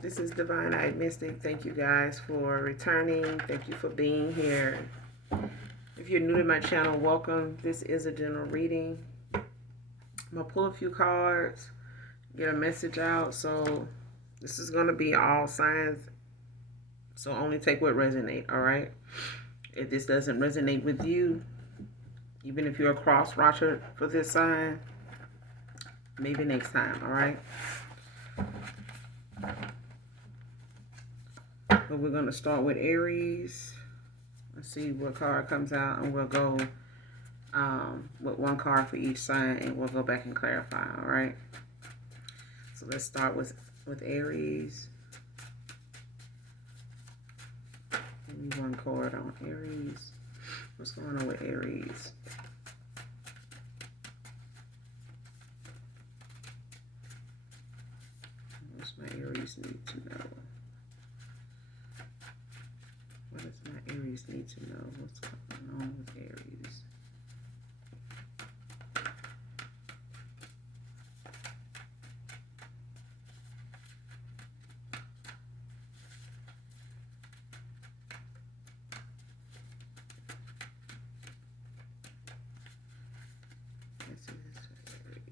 This is Divine Eye Mystic. Thank you guys for returning. Thank you for being here. If you're new to my channel, welcome. This is a general reading. I'm going to pull a few cards, get a message out. So this is going to be all signs. So only take what resonates, all right? If this doesn't resonate with you, even if you're a cross-watcher for this sign, maybe next time, all right? But we're going to start with Aries. Let's see what card comes out, and we'll go with one card for each sign, and we'll go back and clarify, all right? So let's start with Aries. Give me one card on Aries. What's going on with Aries? What's my Aries need to know? What does my Aries need to know? What's going on with Aries? This is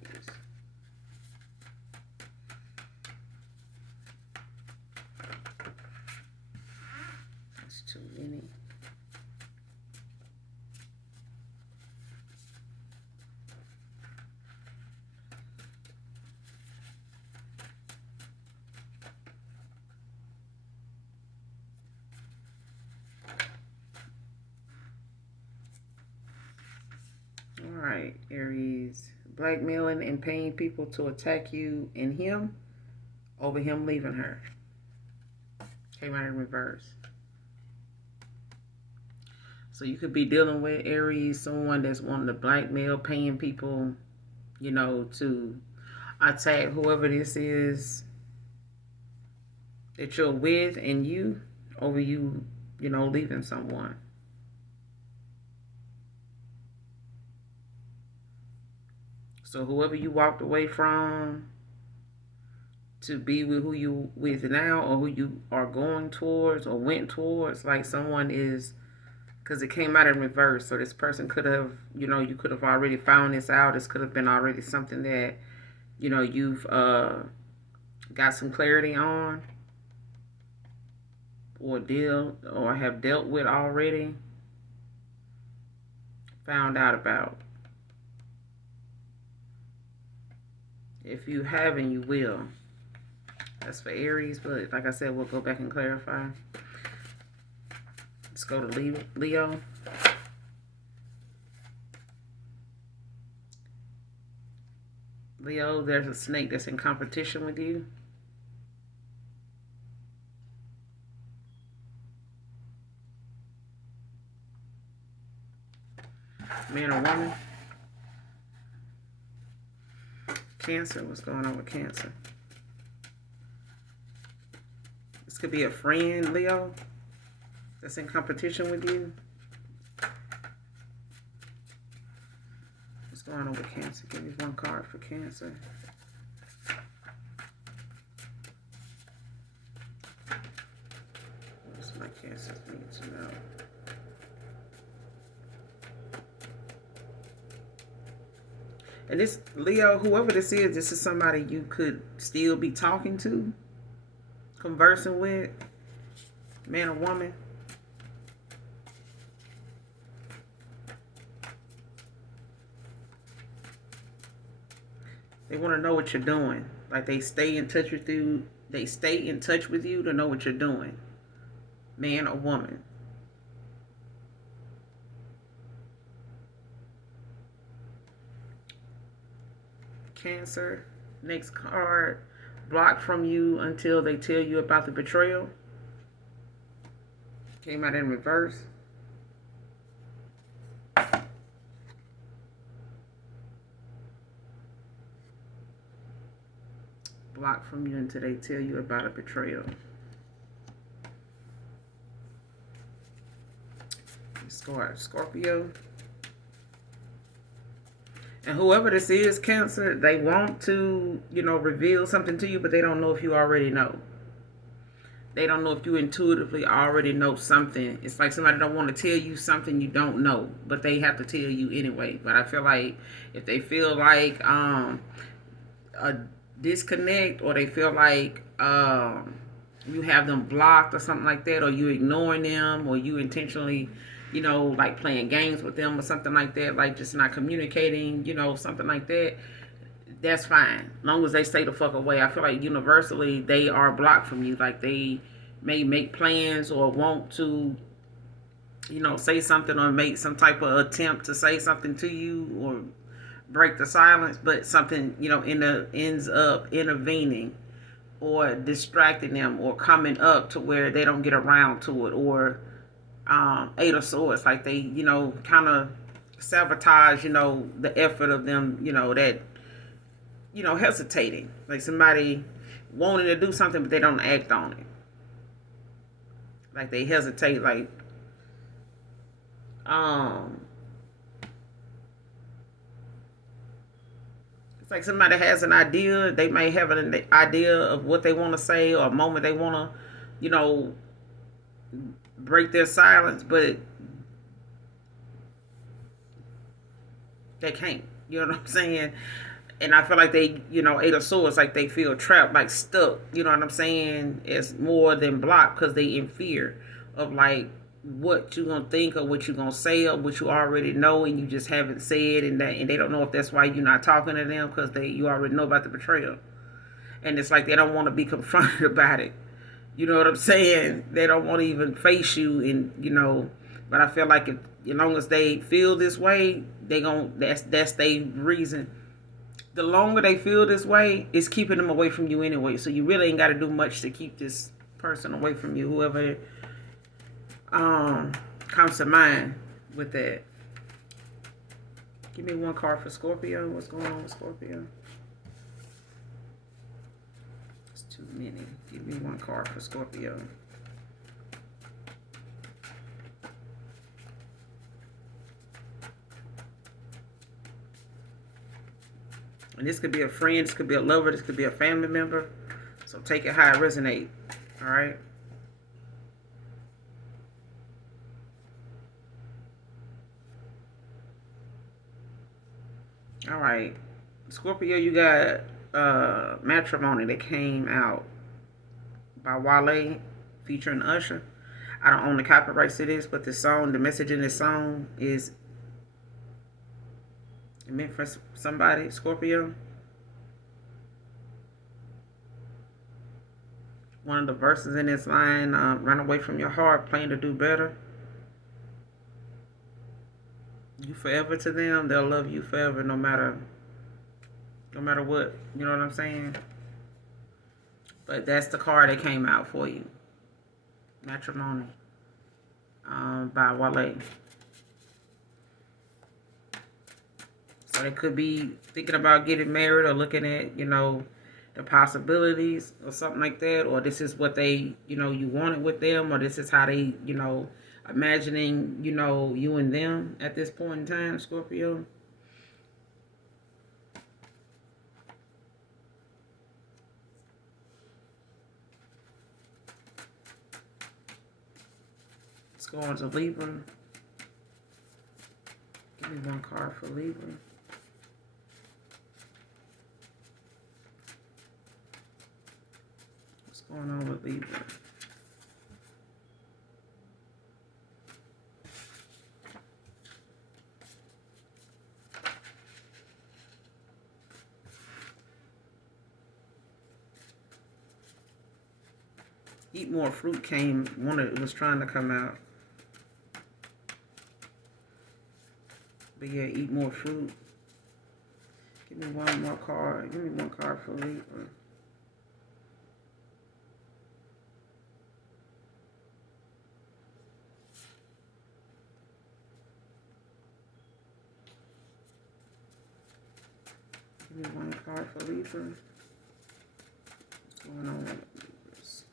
Aries. That's too many. All right, Aries. Blackmailing and paying people to attack you and him over him leaving her. Came out in reverse. So you could be dealing with Aries, someone that's wanting to blackmail, paying people, you know, to attack whoever this is that you're with and you over you, you know, leaving someone. So whoever you walked away from to be with who you with now, or who you are going towards or went towards, like someone is, because it came out in reverse. So this person could have, you know, you could have already found this out. This could have been already something that, you know, you've got some clarity on, or have dealt with already, found out about. If you haven't, you will. That's for Aries, but like I said, we'll go back and clarify. Let's go to Leo. Leo, there's a snake that's in competition with you. Man or woman. Cancer, what's going on with Cancer? This could be a friend, Leo, that's in competition with you. What's going on with Cancer? Give me one card for Cancer. What does my Cancer need to know? And this, Leo, whoever this is somebody you could still be talking to, conversing with, man or woman. They want to know what you're doing. Like they stay in touch with you. They stay in touch with you to know what you're doing. Man or woman. Cancer. Next card. Blocked from you until they tell you about the betrayal. Came out in reverse. Blocked from you until they tell you about a betrayal. Scorpio. And whoever this is, Cancer, they want to, you know, reveal something to you, but they don't know if you already know. They don't know if you intuitively already know something. It's like somebody don't want to tell you something you don't know, but they have to tell you anyway. But I feel like if they feel like a disconnect, or they feel like you have them blocked or something like that, or you ignoring them, or you intentionally, you know, like playing games with them or something like that, like just not communicating, you know, something like that, that's fine. As long as they stay the fuck away. I feel like universally they are blocked from you. Like they may make plans or want to, you know, say something or make some type of attempt to say something to you or break the silence, but something, you know, ends up intervening or distracting them or coming up to where they don't get around to it, or Eight of Swords, like they, you know, kind of sabotage, you know, the effort of them, you know, that, you know, hesitating, like somebody wanting to do something but they don't act on it, like they hesitate, like um it's like somebody has an idea, they may have an idea of what they want to say or a moment they want to, you know, break their silence, but they can't, you know what I'm saying? And I feel like they, you know, Eight of Swords, like they feel trapped, like stuck, you know what I'm saying? It's more than blocked because they in fear of like what you gonna think or what you gonna say or what you already know and you just haven't said, and that, and they don't know if that's why you're not talking to them because you already know about the betrayal, and it's like they don't want to be confronted about it. You know what I'm saying? They don't want to even face you, and you know. But I feel like if, as long as they feel this way, they gon' that's their reason. The longer they feel this way, it's keeping them away from you anyway. So you really ain't got to do much to keep this person away from you. Whoever comes to mind with that. Give me one card for Scorpio. What's going on with Scorpio? It's too many. Give me one card for Scorpio. And this could be a friend, this could be a lover, this could be a family member. So take it how it resonates. All right. All right. Scorpio, you got Matrimony that came out by Wale featuring Usher. I don't own the copyrights to this, but the song, the message in this song is meant for somebody, Scorpio. One of the verses in this line, run away from your heart, plan to do better. You forever to them, they'll love you forever no matter what. You know what I'm saying? But that's the card that came out for you. Matrimony. By Wale. So they could be thinking about getting married or looking at, you know, the possibilities or something like that. Or this is what they, you know, you wanted with them. Or this is how they, you know, imagining, you know, you and them at this point in time, Scorpio. Let's go on to Libra. Give me one card for Libra. What's going on with Libra? Eat More Fruit came, one that was trying to come out. But yeah, Eat More Fruit. Give me one more card. Give me one card for Libra. Give me one card for Libra. What's going on with Libras?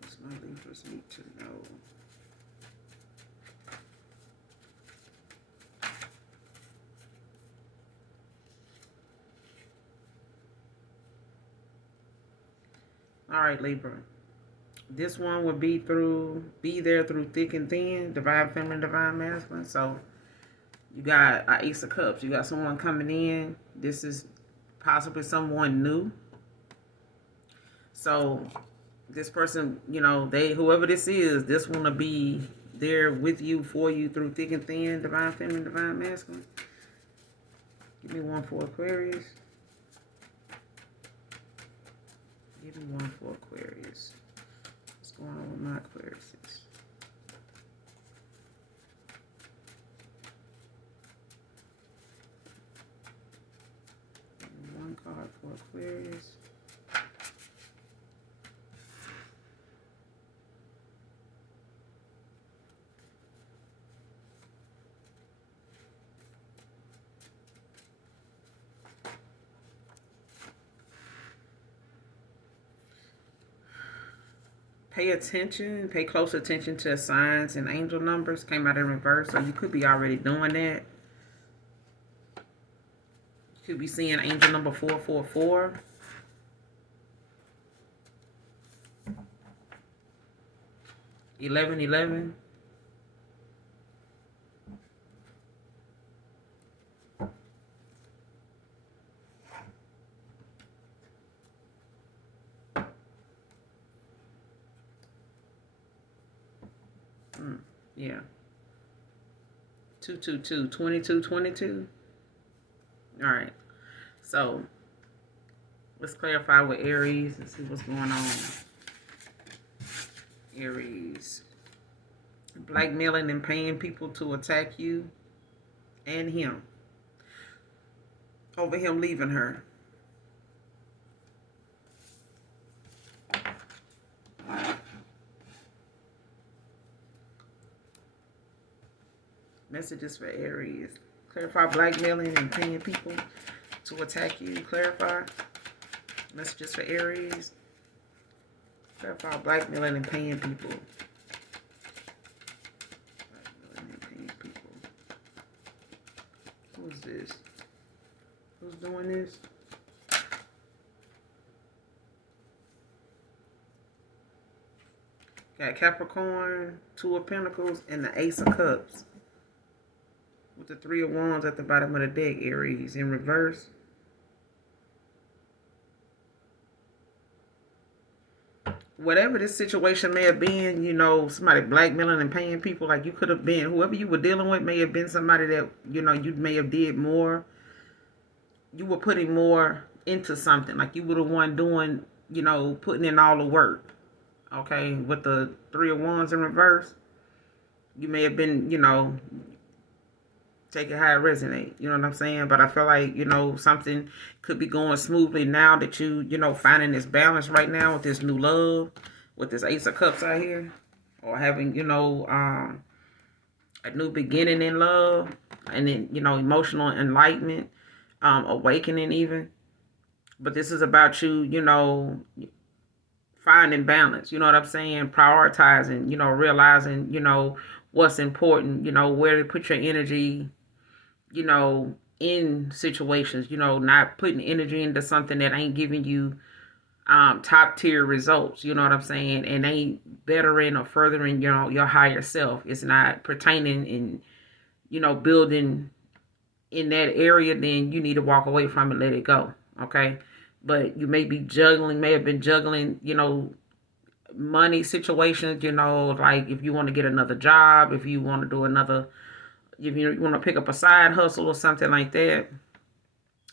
What's my Libras need to know? All right, Libra. This one would be there through thick and thin, divine feminine, divine masculine. So you got an Ace of Cups. You got someone coming in. This is possibly someone new. So this person, whoever this is, this one will be there with you, for you, through thick and thin, divine feminine, divine masculine. Give me one for Aquarius. Give me one for Aquarius. What's going on with my Aquariuses? Give me one card for Aquarius. Pay close attention to signs and angel numbers. Came out in reverse, so you could be already doing that. You could be seeing angel number 444. $11. Yeah. 222, 2222. All right. So let's clarify with Aries and see what's going on. Aries. Blackmailing and paying people to attack you and him over him leaving her. Messages for Aries. Clarify blackmailing and paying people to attack you. Clarify. Messages for Aries. Clarify blackmailing and paying people. Blackmailing and paying people. Who's this? Who's doing this? Got Capricorn, Two of Pentacles, and the Ace of Cups. With the Three of Wands at the bottom of the deck, Aries, in reverse. Whatever this situation may have been, somebody blackmailing and paying people, like you could have been, whoever you were dealing with may have been somebody that, you may have did more. You were putting more into something. Like you were the one doing, putting in all the work. Okay, with the Three of Wands in reverse, you may have been, take it how it resonate. You know what I'm saying? But I feel like, something could be going smoothly now that you, finding this balance right now with this new love, with this Ace of Cups out here, or having, a new beginning in love, and then, emotional enlightenment, awakening even. But this is about you, finding balance. You know what I'm saying? Prioritizing, realizing, what's important, where to put your energy, in situations, not putting energy into something that ain't giving you top tier results, you know what I'm saying, and ain't bettering or furthering, your higher self. It's not pertaining in, building in that area, then you need to walk away from it, let it go. Okay. But you may have been juggling, money situations, like if you want to get another job, if you want to do if you want to pick up a side hustle or something like that.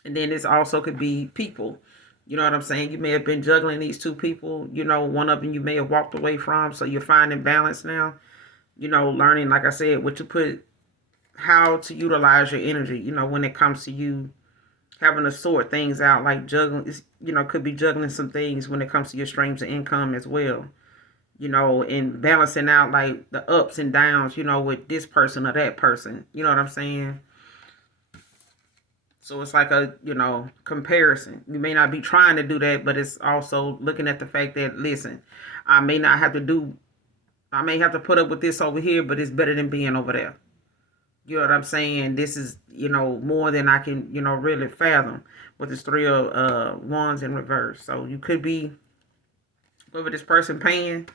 And then this also could be people. You know what I'm saying? You may have been juggling these two people. One of them you may have walked away from. So you're finding balance now. Learning, like I said, how to utilize your energy, when it comes to you having to sort things out, like juggling, could be juggling some things when it comes to your streams of income as well. And balancing out like the ups and downs, with this person or that person. You know what I'm saying? So it's like a, comparison. You may not be trying to do that, but it's also looking at the fact that, listen, I may have to put up with this over here, but it's better than being over there. You know what I'm saying? This is, more than I can, really fathom with this Three of Wands in reverse. So you could be whoever this person paying,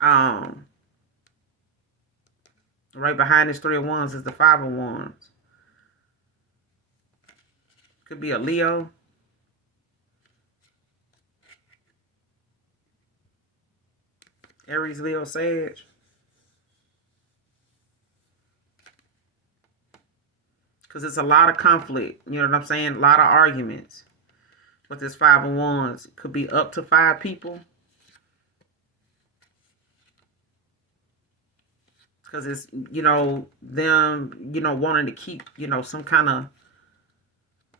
right behind this 3 of Wands is the 5 of Wands. Could be a Leo. Aries, Leo, Sag. Because it's a lot of conflict. You know what I'm saying? A lot of arguments. With this 5 of Wands. It could be up to 5 people. Because it's, you know, them, you know, wanting to keep, you know, some kind of...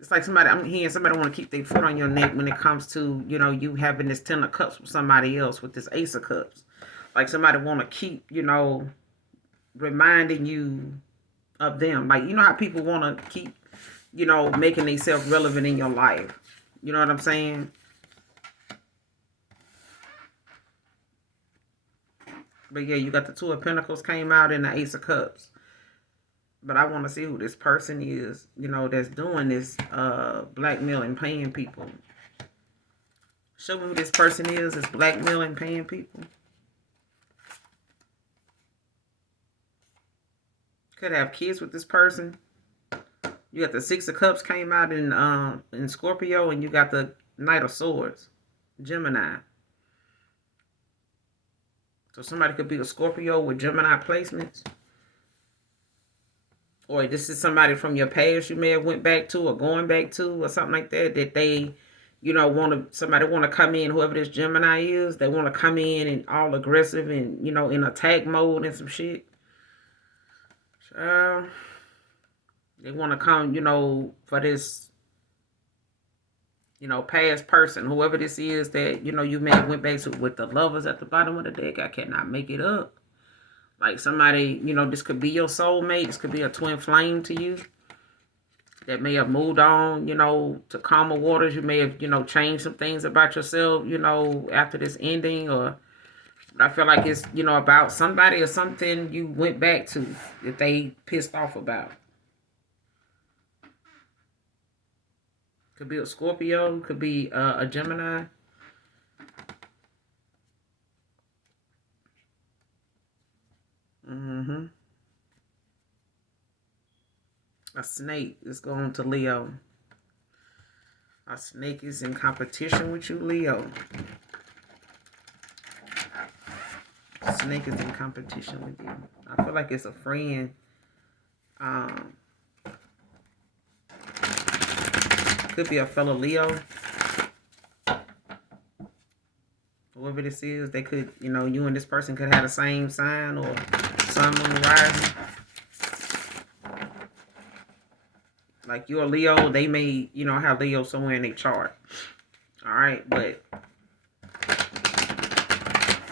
It's like somebody, I'm hearing somebody want to keep their foot on your neck when it comes to, you know, you having this 10 of Cups with somebody else with this Ace of Cups. Like somebody want to keep, you know, reminding you of them. Like, you know how people want to keep, you know, making themselves relevant in your life. You know what I'm saying? But yeah, you got the 2 of Pentacles came out and the Ace of Cups. But I want to see who this person is, you know, that's doing this blackmailing, paying people. Show me who this person is that's blackmailing, paying people. Could have kids with this person. You got the 6 of Cups came out in Scorpio, and you got the Knight of Swords, Gemini. So somebody could be a Scorpio with Gemini placements. Or this is somebody from your past you may have went back to or going back to or something like that. That they, you know, somebody want to come in, whoever this Gemini is, they want to come in and all aggressive and, you know, in attack mode and some shit. So, they want to come, you know, for this, you know, past person, whoever this is that, you know, you may have went back to with the Lovers at the bottom of the deck. I cannot make it up. Like somebody, you know, this could be your soulmate. This could be a twin flame to you that may have moved on, you know, to calmer waters. You may have, you know, changed some things about yourself, you know, after this ending. Or I feel like it's, you know, about somebody or something you went back to that they pissed off about. Could be a Scorpio. Could be a Gemini. A snake is going to Leo. A snake is in competition with you, Leo. A snake is in competition with you. I feel like it's a friend. Could be a fellow Leo. Whoever this is, they could, you know, you and this person could have the same sign or sun, moon, rising. Like you're a Leo, they may, you know, have Leo somewhere in their chart. All right, but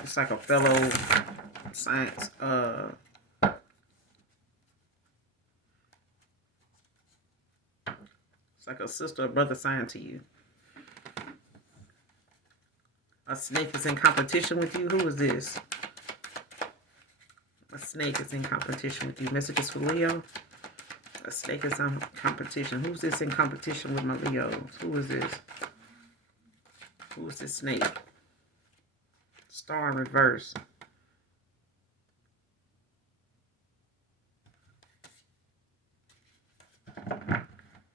it's like a fellow science, it's like a sister or brother sign to you. A snake is in competition with you. Who is this? A snake is in competition with you. Messages for Leo. A snake is in competition. Who's this in competition with my Leos? Who is this? Who is this snake? Star in reverse.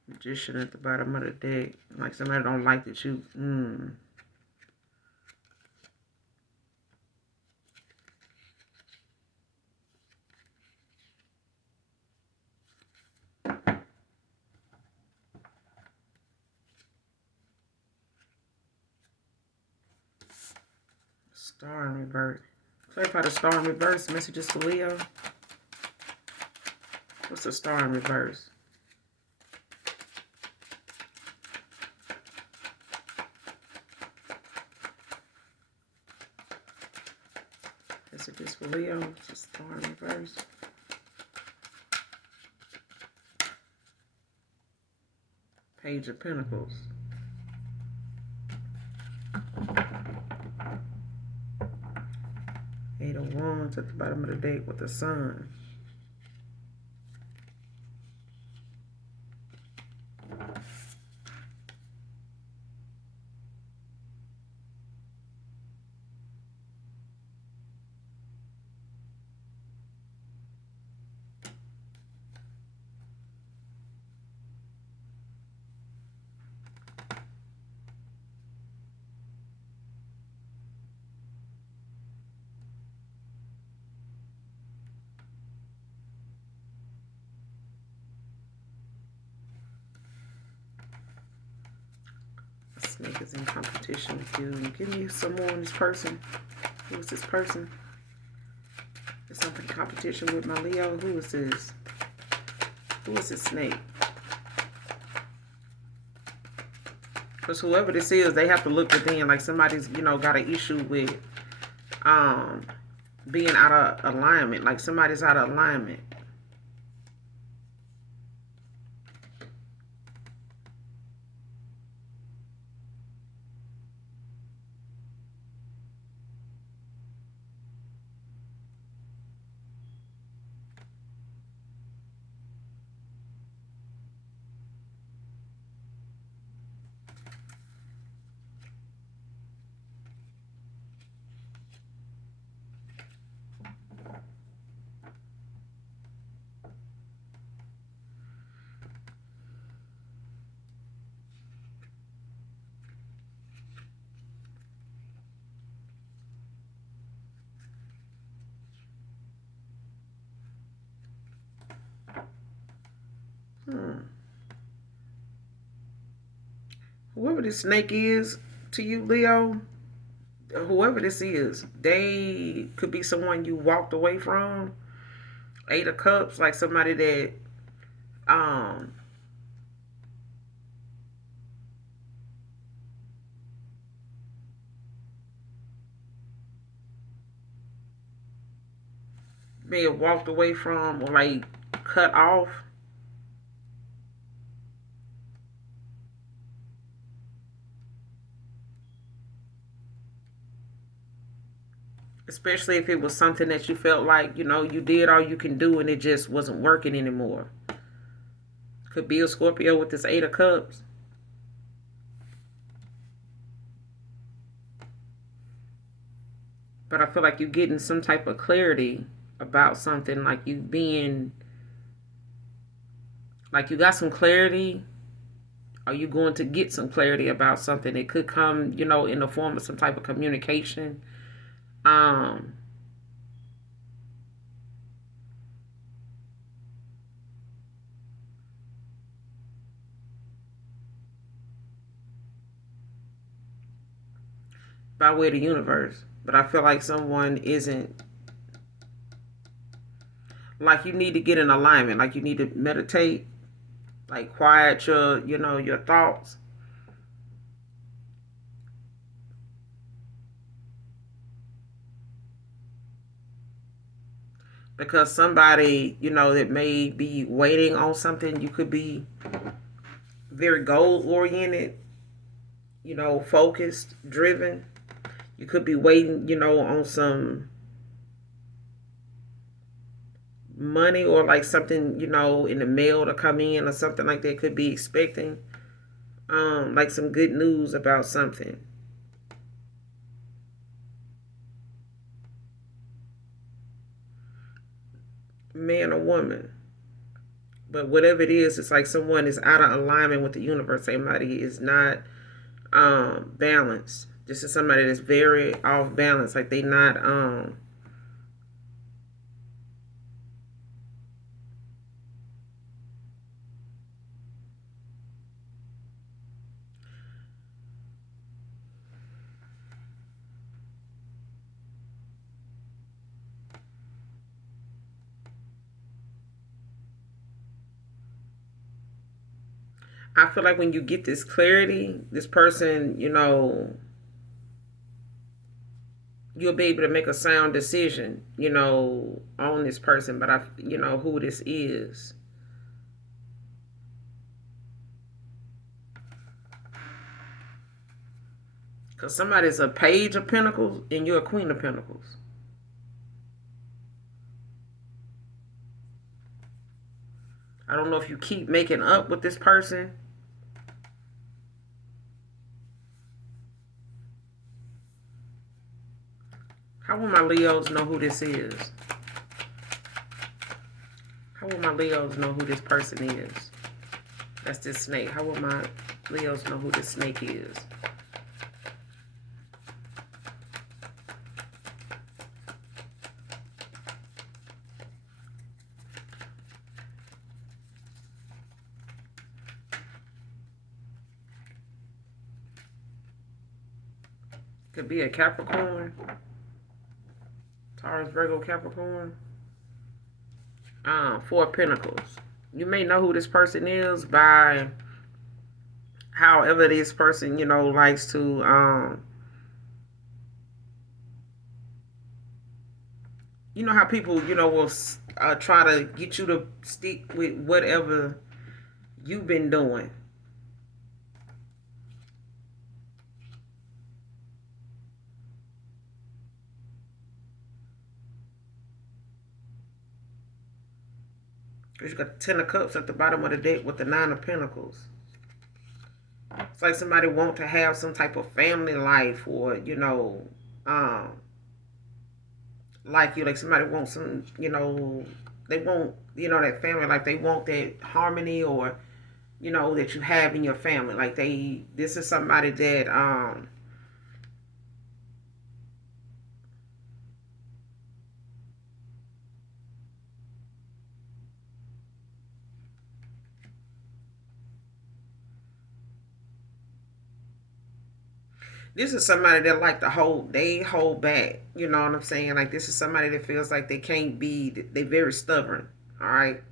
Magician at the bottom of the deck. Like somebody don't like that you... Star in reverse. Clarify the star in reverse. Messages for Leo. What's the star in reverse? Messages for Leo. What's the star in reverse? Page of Pentacles. Eight of Wands at the bottom of the deck with the Sun. snake is in competition with you. Give me some more on this person. Who is this person? There's something in competition with my Leo. Who is this? Who is this snake? Because whoever this is, they have to look within. Like somebody's, you know, got an issue with being out of alignment. Like somebody's out of alignment. Whoever this snake is to you, Leo, whoever this is, they could be someone you walked away from. 8 of Cups, like somebody that um may have walked away from or like cut off. Especially if it was something that you felt like, you know, you did all you can do and it just wasn't working anymore. Could be a Scorpio with this 8 of Cups. But I feel like you're getting some type of clarity about something, like you being, like you got some clarity. Are you going to get some clarity about something? It could come, you know, in the form of some type of communication. Um, by way of the universe. But I feel like someone isn't, like you need to get in alignment. Like you need to meditate, like quiet your, you know, your thoughts. Because somebody, you know, that may be waiting on something, you could be very goal oriented, you know, focused, driven. You could be waiting, you know, on some money or like something, you know, in the mail to come in or something like that. Could be expecting like some good news about something. Man or woman. But whatever it is, it's like someone is out of alignment with the universe. Somebody is not balanced. This is somebody that's very off balance. Like they not I feel like when you get this clarity, this person, you know, you'll be able to make a sound decision, you know, on this person. But you know, who this is. Because somebody's a Page of Pentacles and you're a Queen of Pentacles. I don't know if you keep making up with this person. How will my Leos know who this is? How will my Leos know who this person is? That's this snake. How will my Leos know who this snake is? Could be a Capricorn. Taurus, Virgo, Capricorn. Four of Pentacles. You may know who this person is by however this person, likes to, how people, will try to get you to stick with whatever you've been doing. You got the Ten of Cups at the bottom of the deck with the Nine of Pentacles. It's like somebody want to have some type of family life, or like somebody wants some, they want, that family life. They want that harmony, or that you have in your family. Like this is somebody that this is somebody that like to hold back. You know what I'm saying? Like this is somebody that feels like they can't be, they very stubborn. All right.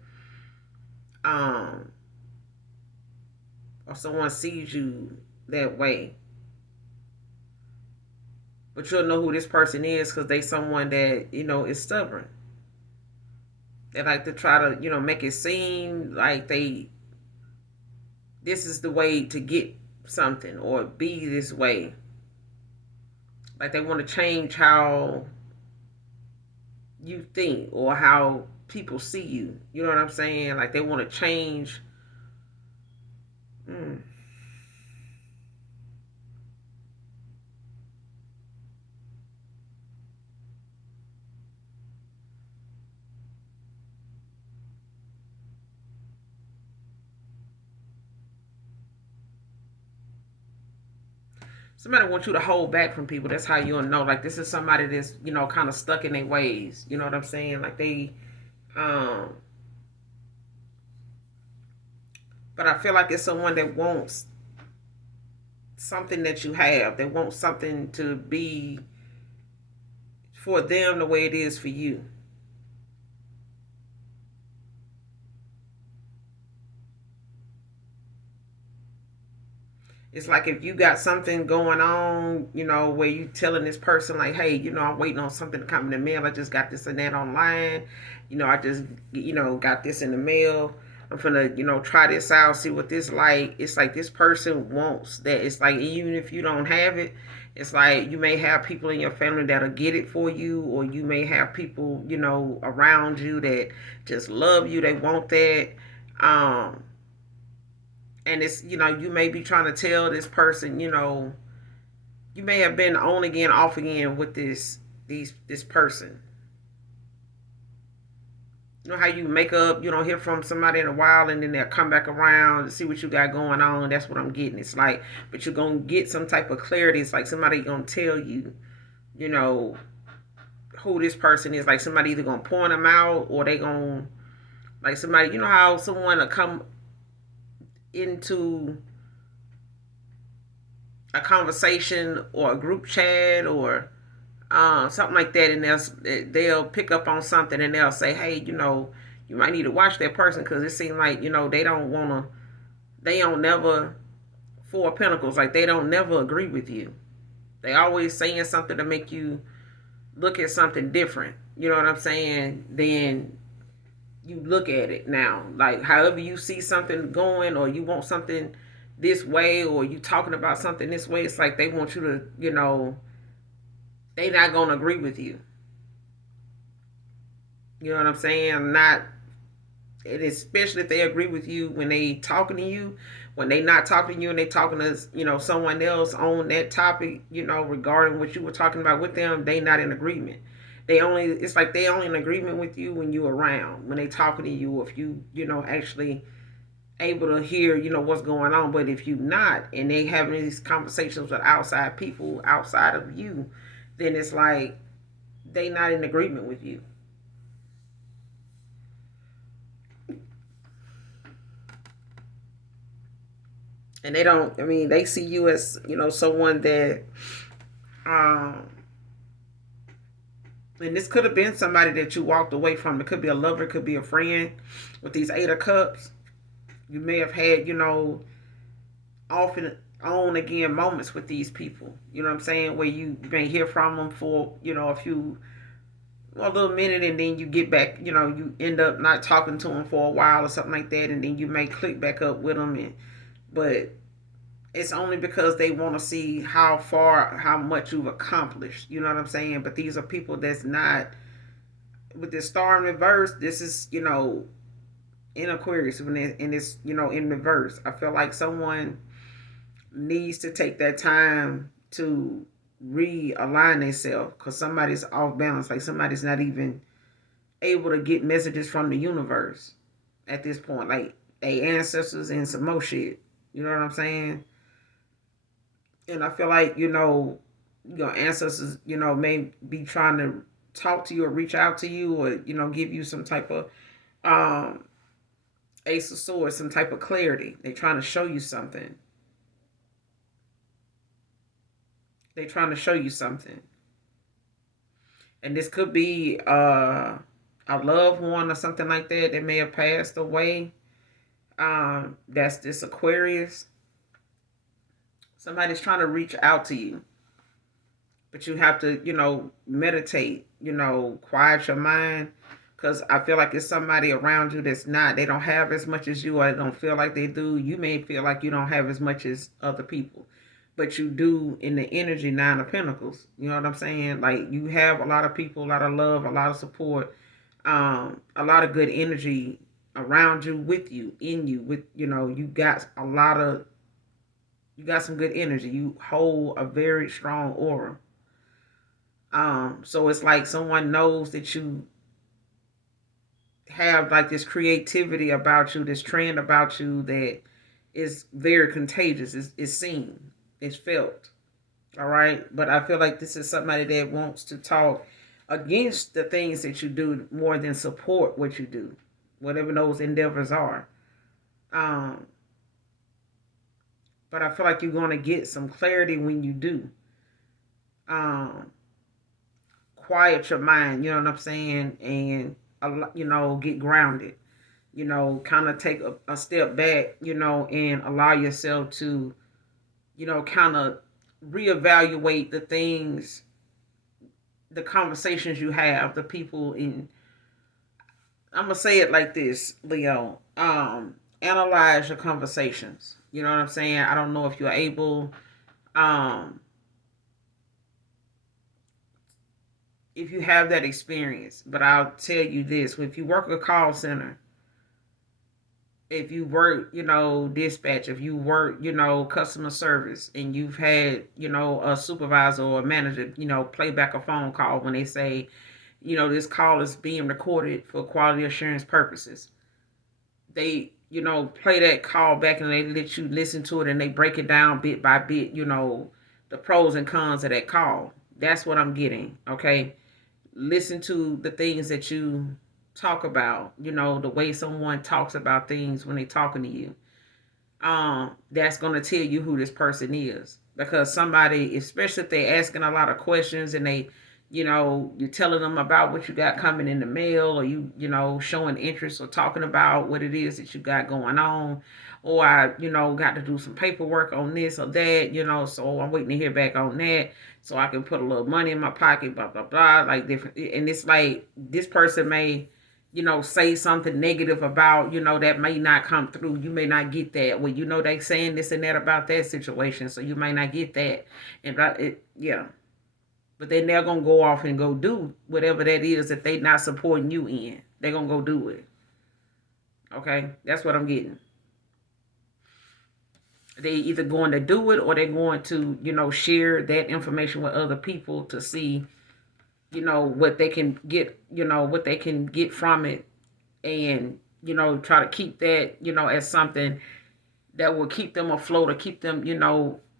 Or someone sees you that way. But you'll know who this person is because they someone that, is stubborn. They like to try to, make it seem like this is the way to get something, or be this way. Like they want to change how you think or how people see you. You know what I'm saying? Like they want to change. Somebody wants you to hold back from people. That's how you'll know. Like this is somebody that's, kind of stuck in their ways. You know what I'm saying? Like they, but I feel like it's someone that wants something that you have. They want something to be for them the way it is for you. It's like if you got something going on, where you telling this person like, hey, I'm waiting on something to come in the mail. I just got this and that online. I just, got this in the mail. I'm gonna, try this out, see what this like. It's like this person wants that. It's like even if you don't have it, it's like you may have people in your family that'll get it for you, or you may have people, around you that just love you. They want that. And it's, you may be trying to tell this person, you may have been on again, off again with this person. You know how you make up, you don't hear from somebody in a while, and then they'll come back around to see what you got going on. That's what I'm getting. It's like, but you're going to get some type of clarity. It's like somebody going to tell you, who this person is. Like somebody either going to point them out, or they going to, like somebody, how someone will come into a conversation or a group chat, or something like that, and they'll pick up on something, and they'll say, hey, you might need to watch that person, because it seems like, they don't never, Four of Pentacles, like they don't never agree with you. They always saying something to make you look at something different. You know what I'm saying? Then you look at it now. Like however you see something going, or you want something this way, or you talking about something this way, it's like they want you to, they not gonna agree with you. You know what I'm saying? Not, and especially if they agree with you when they talking to you. When they not talking to you and they talking to, someone else on that topic, regarding what you were talking about with them, they not in agreement. It's like they only in agreement with you when you around, when they talking to you, if you, actually able to hear, what's going on. But if you not, and they having these conversations with outside people outside of you, then it's like they not in agreement with you. And they don't, I mean, they see you as, someone that Um, and this could have been somebody that you walked away from. It could be a lover, it could be a friend. With these Eight of Cups, you may have had, off and on again moments with these people. You know what I'm saying? Where you may hear from them for, a little minute, and then you get back, you end up not talking to them for a while or something like that, and then you may click back up with them. But it's only because they want to see how much you've accomplished. You know what I'm saying? But these are people that's not, with this star in reverse. This is, in Aquarius, when it's, in reverse. I feel like someone needs to take that time to realign themselves, because somebody's off balance. Like somebody's not even able to get messages from the universe at this point. Like they ancestors and some more shit. You know what I'm saying? And I feel like, your ancestors, may be trying to talk to you or reach out to you, or, give you some type of Ace of Swords, some type of clarity. They're trying to show you something. They're trying to show you something. And this could be a loved one or something like that that may have passed away. That's this Aquarius. Somebody's trying to reach out to you. But you have to, meditate, quiet your mind. Because I feel like it's somebody around you that's not, they don't have as much as you, or they don't feel like they do. You may feel like you don't have as much as other people, but you do in the energy, Nine of Pentacles. You know what I'm saying? Like you have a lot of people, a lot of love, a lot of support, a lot of good energy around you, with you, in you, with, you got you got some good energy. You hold a very strong aura. So it's like someone knows that you have like this creativity about you, this trend about you that is very contagious. It's seen, it's felt. All right. But I feel like this is somebody that wants to talk against the things that you do more than support what you do, whatever those endeavors are. But I feel like you're going to get some clarity when you do. Quiet your mind, you know what I'm saying? And, get grounded, kind of take a step back, and allow yourself to, kind of reevaluate the things, the conversations you have, the people in. I'm gonna say it like this, Leo. Analyze your conversations. You know what I'm saying? I don't know if you're able, um, if you have that experience, but I'll tell you this: if you work a call center, if you work, dispatch, if you work, customer service, and you've had, a supervisor or a manager, play back a phone call when they say, this call is being recorded for quality assurance purposes. They, play that call back and they let you listen to it, and they break it down bit by bit, the pros and cons of that call. That's what I'm getting. Okay. Listen to the things that you talk about, the way someone talks about things when they're talking to you. That's going to tell you who this person is. Because somebody, especially if they're asking a lot of questions, and they, you're telling them about what you got coming in the mail, or showing interest or talking about what it is that you got going on, or I, got to do some paperwork on this or that, so I'm waiting to hear back on that so I can put a little money in my pocket, blah, blah, blah, like different. And it's like this person may, say something negative about, that may not come through. You may not get that. Well, they saying this and that about that situation, so you may not get that. And yeah. But then they're going to go off and go do whatever that is that they not supporting you in. They're going to go do it. Okay? That's what I'm getting. They either going to do it, or they're going to, share that information with other people to see, what they can get, what they can get from it. And, try to keep that, as something that will keep them afloat, or keep them,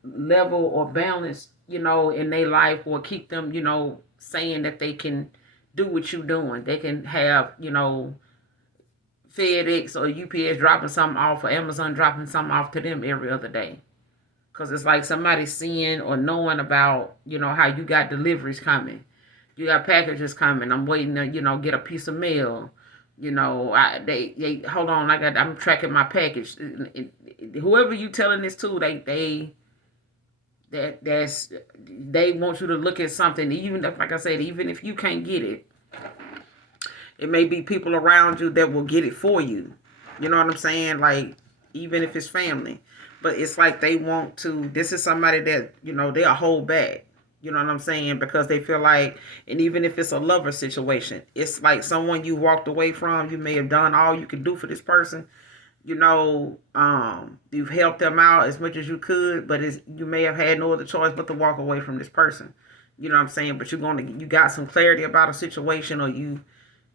level or balanced, in their life, or keep them, saying that they can do what you're doing. They can have, FedEx or UPS dropping something off, or Amazon dropping something off to them every other day. Because it's like somebody seeing or knowing about, you know, how you got deliveries coming. You got packages coming. I'm waiting to, you know, get a piece of mail. You know, they hold on. I'm tracking my package. Whoever you telling this to, they want you to look at something. Even if, like I said, even if you can't get it, it may be people around you that will get it for you. You know what I'm saying? Like, even if it's family. But it's like they want to, this is somebody that, you know, they'll hold back. You know what I'm saying? Because they feel like, and even if it's a lover situation, it's like someone you walked away from, you may have done all you could do for this person. You know, you've helped them out as much as you could, but you may have had no other choice but to walk away from this person. You know what I'm saying? But you got some clarity about a situation, or you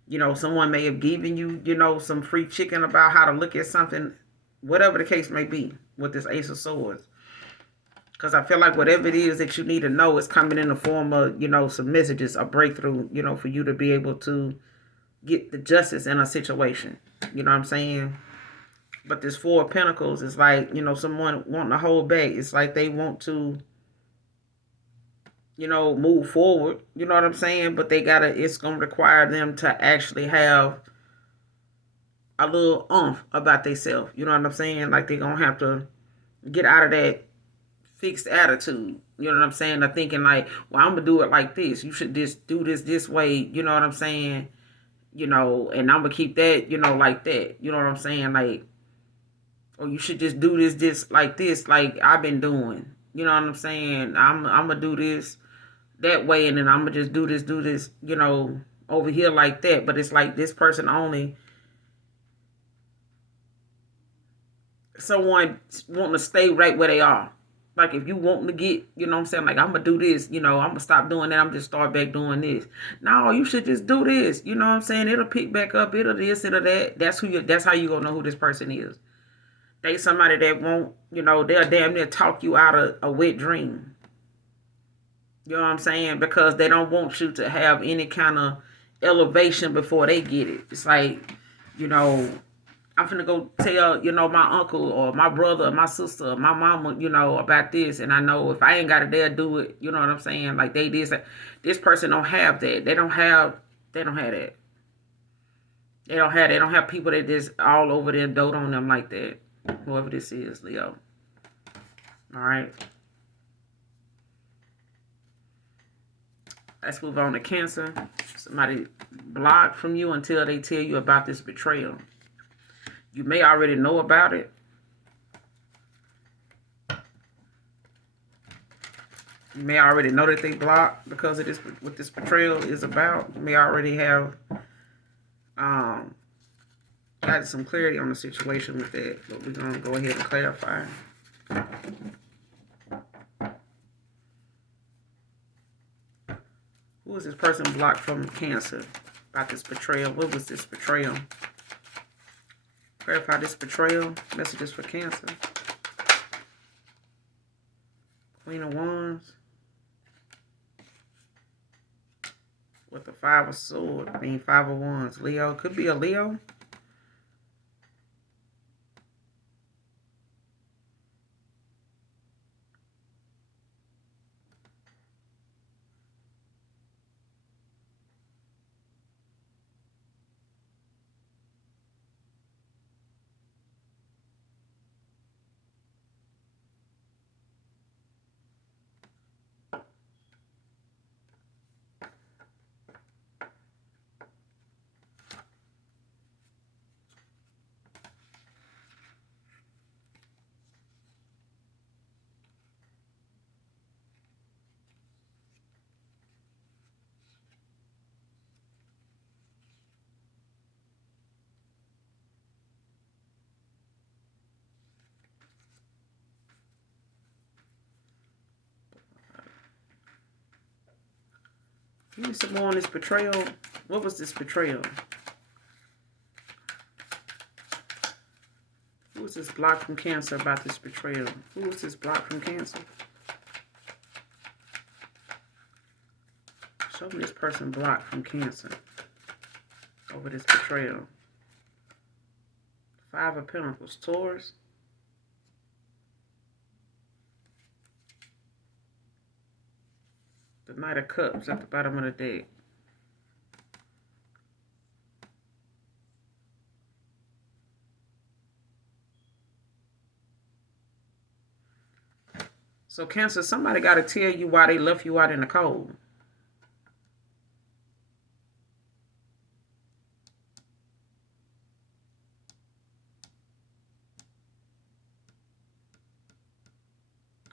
know, someone may have given you, you know, some free chicken about how to look at something, whatever the case may be with this Ace of Swords. Because I feel like whatever it is that you need to know is coming in the form of, you know, some messages, a breakthrough, you know, for you to be able to get the justice in a situation. You know what I'm saying? But this Four of Pentacles is like, you know, someone wanting to hold back. It's like they want to, you know, move forward. You know what I'm saying? But it's going to require them to actually have a little oomph about themselves. You know what I'm saying? Like they're going to have to get out of that fixed attitude. You know what I'm saying? They're thinking like, well, I'm going to do it like this. You should just do this way. You know what I'm saying? You know, and I'm going to keep that, you know, like that. You know what I'm saying? Like, or you should just do this like this, like I've been doing. You know what I'm saying? I'm going to do this that way, and then I'm going to just do this, you know, over here like that. But it's like this person only, someone wanting to stay right where they are. Like if you want to get, you know what I'm saying, like I'm going to do this, you know, I'm going to stop doing that, I'm just start back doing this. No, you should just do this. You know what I'm saying? It'll pick back up, it'll this, it'll that. That's how you going to know who this person is. They somebody that won't, you know, they'll damn near talk you out of a wet dream. You know what I'm saying? Because they don't want you to have any kind of elevation before they get it. It's like, you know, I'm finna go tell, you know, my uncle or my brother or my sister or my mama, you know, about this. And I know if I ain't got it, they'll do it. You know what I'm saying? Like this person don't have that. They don't have that. They don't have people that just all over there dote on them like that. Whoever this is, Leo. All right. Let's move on to Cancer. Somebody blocked from you until they tell you about this betrayal. You may already know about it. You may already know that they blocked because of this, what this betrayal is about. You may already have got some clarity on the situation with that, but we're going to go ahead and clarify. Who is this person blocked from Cancer about this betrayal? What was this betrayal? Clarify this betrayal. Messages for Cancer. Queen of Wands. With the Five of Swords. Five of Wands. Leo. Could be a Leo. Give me some more on this betrayal. What was this betrayal? Who was this blocked from Cancer about this betrayal? Who was this blocked from Cancer? Show me this person blocked from Cancer over this betrayal. Five of Pentacles. Taurus. The Knight of Cups at the bottom of the deck. So Cancer, somebody got to tell you why they left you out in the cold.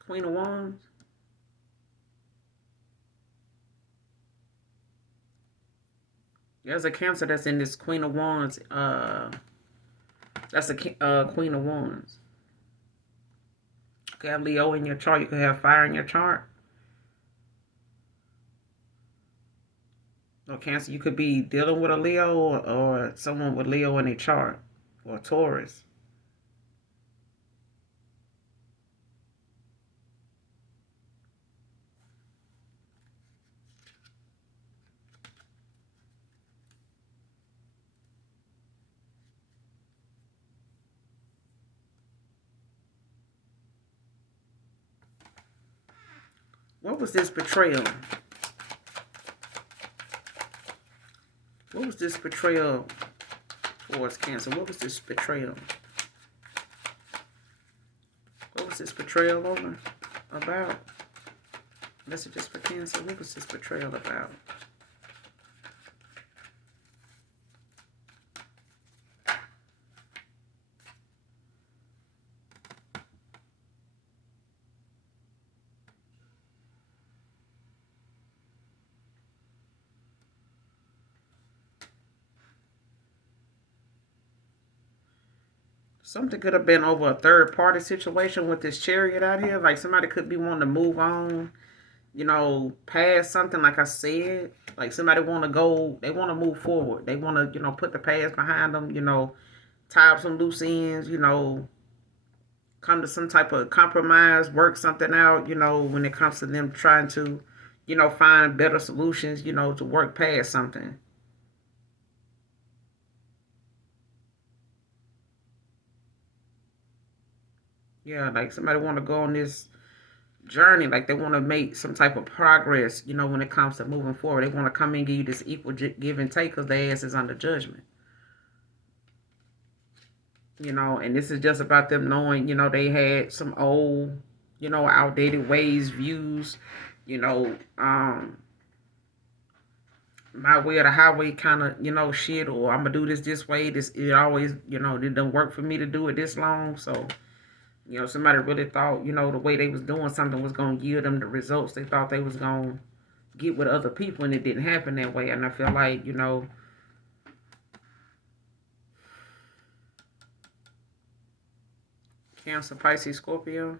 Queen of Wands. There's a Cancer that's in this Queen of Wands. That's a Queen of Wands. You could have Leo in your chart. You could have fire in your chart. Or Cancer, you could be dealing with a Leo or someone with Leo in their chart. Or Taurus. What was this betrayal? What was this betrayal towards Cancer? What was this betrayal? What was this betrayal over? About? Messages for Cancer. What was this betrayal about? Something could have been over a third party situation with this Chariot out here. Like somebody could be wanting to move on, you know, past something. Like I said, like somebody want to go, they want to move forward. They want to, you know, put the past behind them, you know, tie up some loose ends, you know, come to some type of compromise, work something out, you know, when it comes to them trying to, you know, find better solutions, you know, to work past something. Yeah, like somebody want to go on this journey, like they want to make some type of progress, you know, when it comes to moving forward. They want to come in and give you this equal give and take because their ass is under judgment. You know, and this is just about them knowing, you know, they had some old, you know, outdated ways, views, you know, my way or the highway kind of, you know, shit, or I'm gonna do this way. This, it always, you know, it doesn't work for me to do it this long. So, you know, somebody really thought, you know, the way they was doing something was gonna yield them the results they thought they was gonna get with other people, and it didn't happen that way. And I feel like, you know, Cancer, Pisces, Scorpio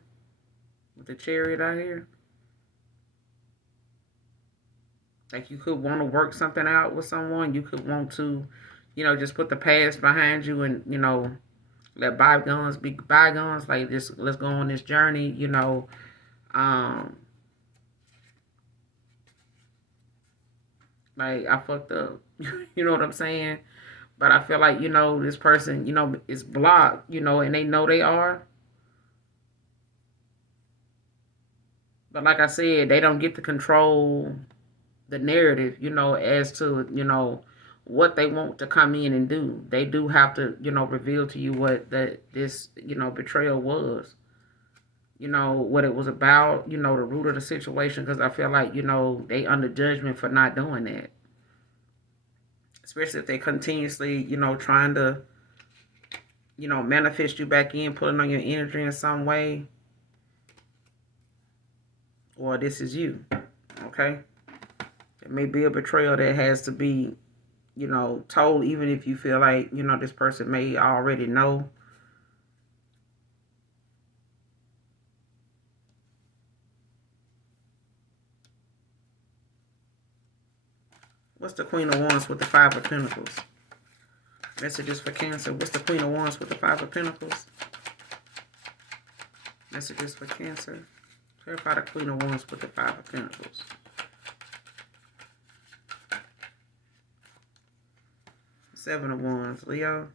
with the Chariot out here. Like you could want to work something out with someone. You could want to, you know, just put the past behind you and, you know, let bygones be bygones. Like just let's go on this journey, you know. Um, like I fucked up. You know what I'm saying? But I feel like, you know, this person, you know, is blocked, you know, and they know they are. But like I said, they don't get to control the narrative, you know, as to, you know, what they want to come in and do. They do have to, you know, reveal to you what this, you know, betrayal was. You know, what it was about, you know, the root of the situation, because I feel like, you know, they under judgment for not doing that. Especially if they continuously, you know, trying to, you know, manifest you back in, pulling on your energy in some way. Or this is you. Okay? It may be a betrayal that has to be, you know, told, even if you feel like, you know, this person may already know. What's the Queen of Wands with the Five of Pentacles? Messages for Cancer. What's the Queen of Wands with the Five of Pentacles? Messages for Cancer. Clarify the Queen of Wands with the Five of Pentacles. Seven of Wands. Leo.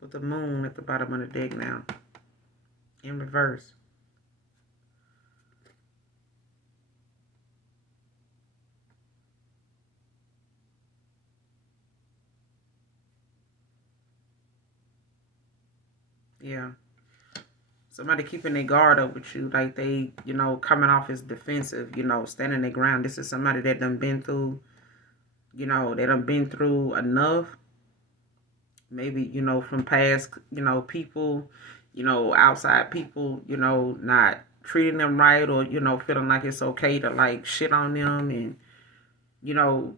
With the Moon at the bottom of the deck now. In reverse. Yeah. Somebody keeping their guard up with you, like they, coming off as defensive, standing their ground. This is somebody that done been through, they done been through enough. Maybe, from past, people, outside people, not treating them right, or, feeling like it's okay to like shit on them and,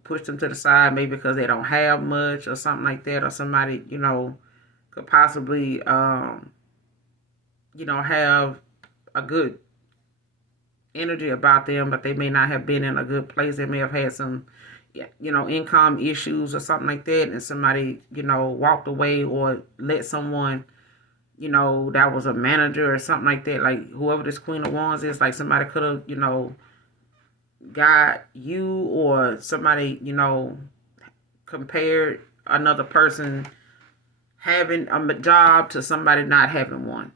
push them to the side, maybe because they don't have much or something like that, or somebody, could possibly, have a good energy about them, but they may not have been in a good place. They may have had some, income issues or something like that, and somebody, walked away or let someone, that was a manager or something like that. Like whoever this Queen of Wands is, like somebody could have, got you, or somebody, compared another person having a job to somebody not having one.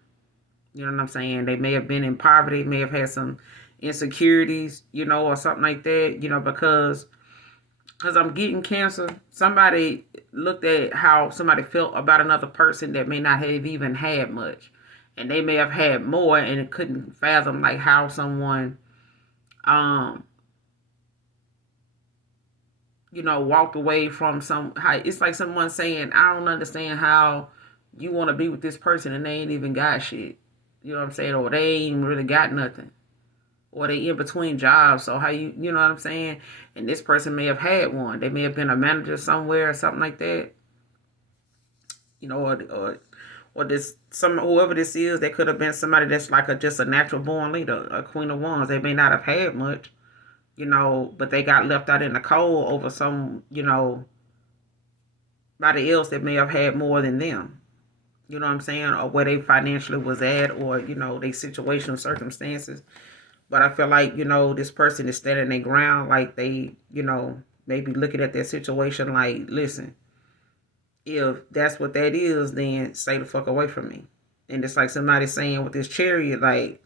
You know what I'm saying? They may have been in poverty, may have had some insecurities, or something like that, because I'm getting Cancer. Somebody looked at how somebody felt about another person that may not have even had much. And they may have had more and it couldn't fathom like how someone walked away from it's like someone saying, I don't understand how you want to be with this person and they ain't even got shit. You know what I'm saying? Or they ain't really got nothing. Or they in between jobs. So how you know what I'm saying? And this person may have had one. They may have been a manager somewhere or something like that. Or this whoever this is, they could have been somebody that's like just a natural born leader, a Queen of Wands. They may not have had much, but they got left out in the cold over some, somebody else that may have had more than them. You know what I'm saying? Or where they financially was at, or, their situational circumstances. But I feel like, this person is standing their ground, like they, maybe looking at their situation like, listen, if that's what that is, then stay the fuck away from me. And it's like somebody saying with this Chariot, like,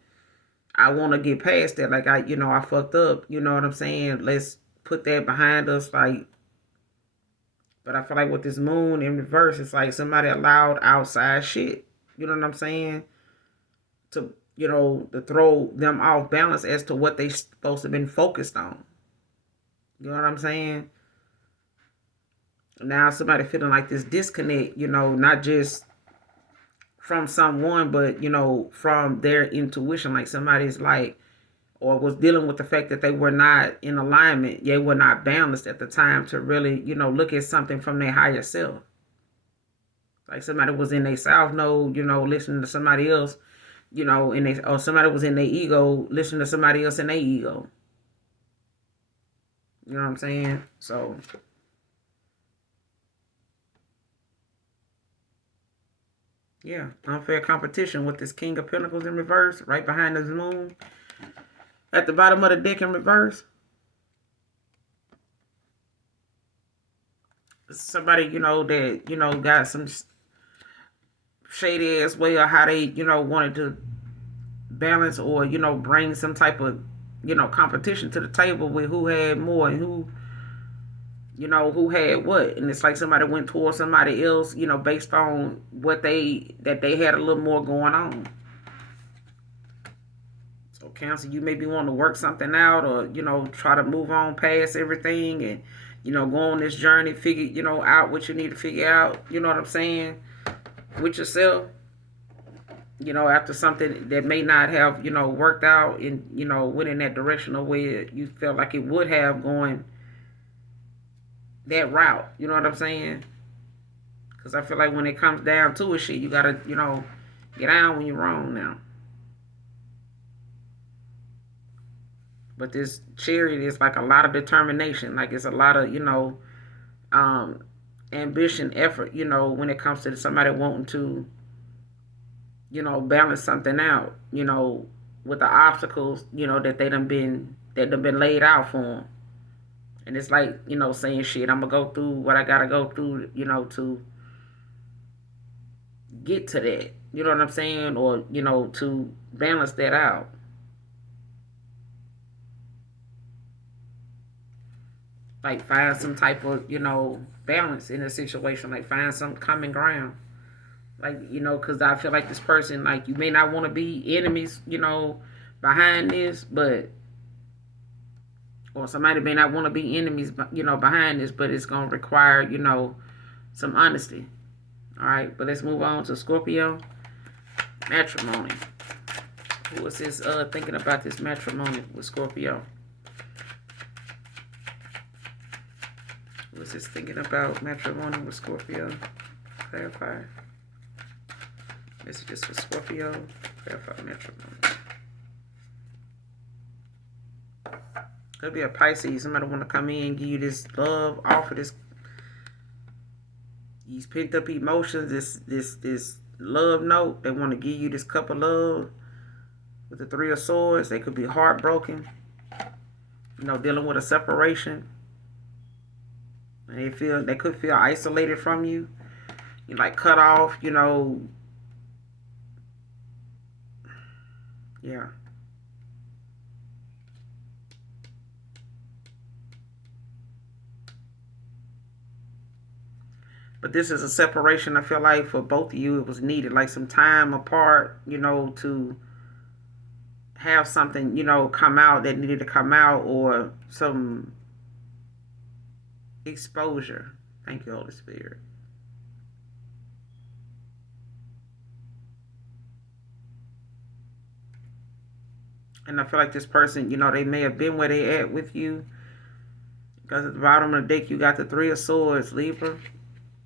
I want to get past that. Like, I fucked up. You know what I'm saying? Let's put that behind us. Like, but I feel like with this Moon in reverse, it's like somebody allowed outside shit. You know what I'm saying? To, to throw them off balance as to what they supposed to have been focused on. You know what I'm saying? Now somebody feeling like this disconnect, not just from someone, but, from their intuition. Like somebody's like, or was dealing with the fact that they were not in alignment. They were not balanced at the time to really, look at something from their higher self. Like somebody was in their south node, listening to somebody else, or somebody was in their ego, listening to somebody else in their ego. You know what I'm saying? So, yeah, unfair competition with this King of Pentacles in reverse, right behind this Moon. At the bottom of the deck in reverse. Somebody, that, got some shady ass way of how they, wanted to balance or, bring some type of, competition to the table with who had more and who, who had what. And it's like somebody went towards somebody else, based on that they had a little more going on. So Cancer, you maybe want to work something out, or, try to move on past everything and, go on this journey, figure, out what you need to figure out, you know what I'm saying, with yourself. After something that may not have, worked out and, went in that direction of where you felt like it would have going that route. You know what I'm saying? Because I feel like when it comes down to it, shit, you got to, get down when you're wrong now. But this Chariot is like a lot of determination. Like it's a lot of, ambition, effort, when it comes to somebody wanting to, balance something out, with the obstacles, that done been laid out for them. And it's like, saying shit, I'm gonna go through what I gotta go through, to get to that. You know what I'm saying? Or, to balance that out. Like find some type of, balance in a situation. Like find some common ground. Like, you know, because I feel like this person, like, you may not want to be enemies, you know, behind this, but, or somebody may not want to be enemies, you know, behind this, but it's going to require, you know, some honesty. All right, but let's move on to Scorpio. Matrimony. Who is this thinking about this matrimony with Scorpio? Who is this thinking about matrimony with Scorpio? Clarify. Messages for Scorpio. Clarify matrimony. Could be a Pisces. Somebody want to come in, give you this love, offer this, these picked up emotions, this love note. They want to give you this cup of love with the Three of Swords. They could be heartbroken, you know, dealing with a separation. And they could feel isolated from you. You like cut off, you know. Yeah. But this is a separation, I feel like, for both of you. It was needed, like some time apart, you know, to have something, you know, come out that needed to come out, or some exposure. Thank you, Holy Spirit. And I feel like this person, you know, they may have been where they at with you. Because at the bottom of the deck, you got the Three of Swords, Libra.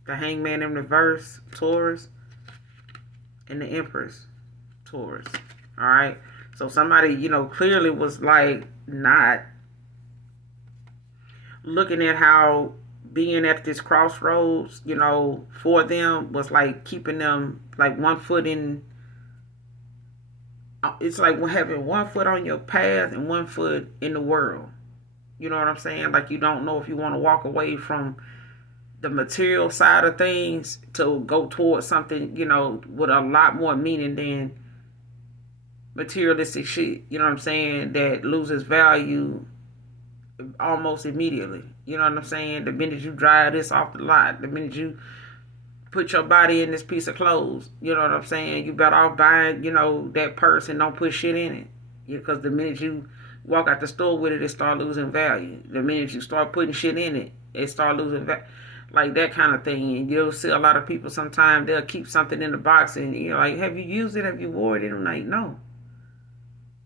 The Hangman in reverse, Taurus. And the Empress, Taurus. Alright? So somebody, you know, clearly was like not looking at how being at this crossroads, you know, for them was like keeping them like one foot in. It's like having one foot on your path and one foot in the world. You know what I'm saying? Like you don't know if you want to walk away from the material side of things to go towards something, you know, with a lot more meaning than materialistic shit. You know what I'm saying? That loses value almost immediately. You know what I'm saying? The minute you drive this off the lot, the minute you put your body in this piece of clothes, you know what I'm saying? You better off buying, you know, that purse and don't put shit in it. Because the minute you walk out the store with it, it start losing value. The minute you start putting shit in it, it start losing value. Like that kind of thing. And you'll see a lot of people sometimes, they'll keep something in the box and you're like, have you used it? Have you wore it? And I'm like, no.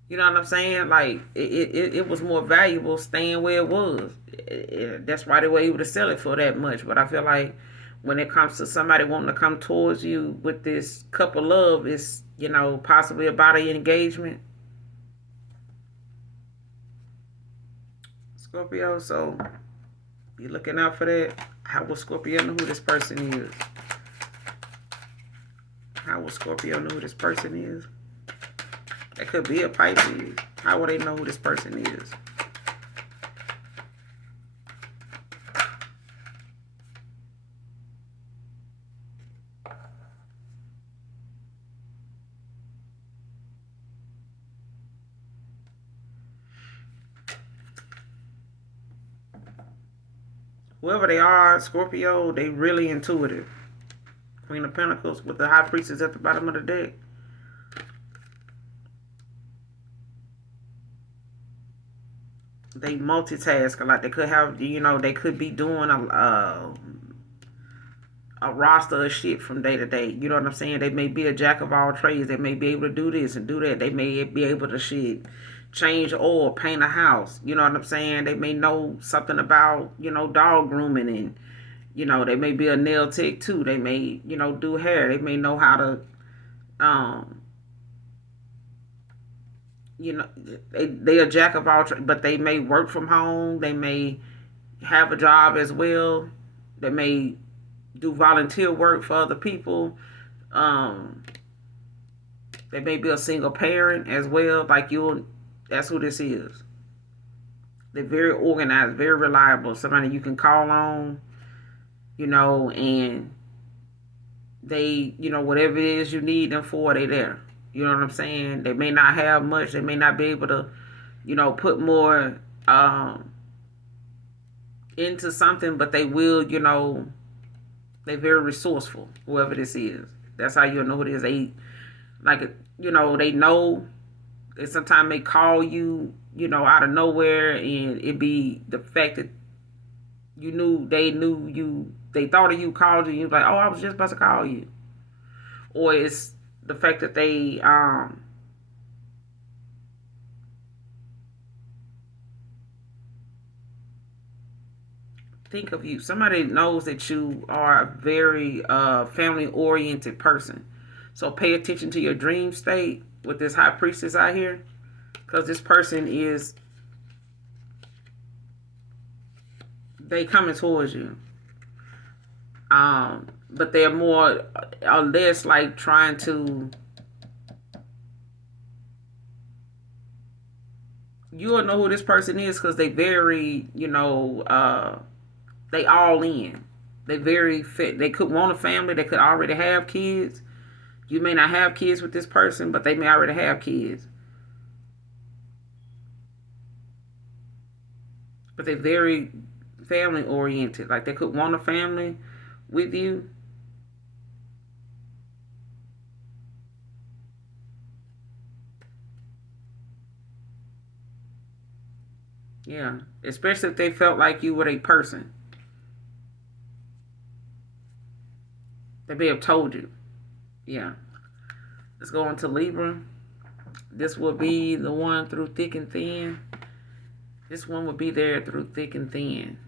You know what I'm saying? Like, it was more valuable staying where it was. That's why they were able to sell it for that much. But I feel like when it comes to somebody wanting to come towards you with this cup of love, it's, you know, possibly about an engagement. Scorpio, so be looking out for that. How will Scorpio know who this person is? How will Scorpio know who this person is? That could be a Pisces. How will they know who this person is? Whoever they are, Scorpio, they really intuitive. Queen of Pentacles with the High Priestess at the bottom of the deck. They multitask a lot. They could have, you know, they could be doing a roster of shit from day to day. You know what I'm saying? They may be a jack of all trades. They may be able to do this and do that. They may be able to shit, change oil, paint a house. You know what I'm saying? They may know something about, you know, dog grooming, and, you know, they may be a nail tech too. They may, you know, do hair. They may know how to, you know, they a jack of all trades, but they may work from home. They may have a job as well. They may do volunteer work for other people. They may be a single parent as well. Like you, that's who this is. They're very organized, very reliable. Somebody you can call on, you know, and they, you know, whatever it is you need them for, they there. You know what I'm saying? They may not have much. They may not be able to, you know, put more into something, but they will, you know, they're very resourceful, whoever this is. That's how you'll know who it is. They, like, you know, they know. And sometimes they call you, you know, out of nowhere, and it be the fact that they knew you, they thought of you, called you, and you was like, oh, I was just about to call you. Or it's the fact that they think of you. Somebody knows that you are a very family oriented person. So pay attention to your dream state with this high priestess out here, because this person is, they coming towards you. But they're more or less like trying to, you'll know who this person is because they very, you know, they all in. They very fit. They could want a family. They could already have kids. You may not have kids with this person, but they may already have kids. But they're very family oriented. Like they could want a family with you. Yeah. Especially if they felt like you were a person. They may have told you. Yeah. Let's go on to Libra. This will be the one through thick and thin. This one will be there through thick and thin.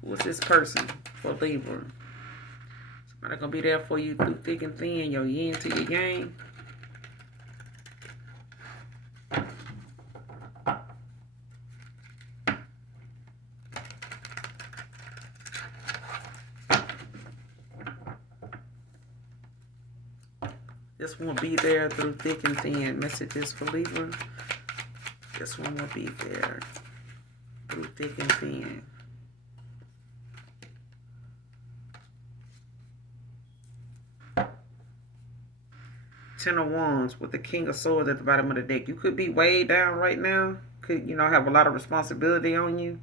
What's this person for Libra? Somebody gonna be there for you through thick and thin, your yin to your yang. This one will be there through thick and thin. Messages for Libra. This one will be there through thick and thin. Ten of Wands with the King of Swords at the bottom of the deck. You could be way down right now. Could, you know, have a lot of responsibility on you.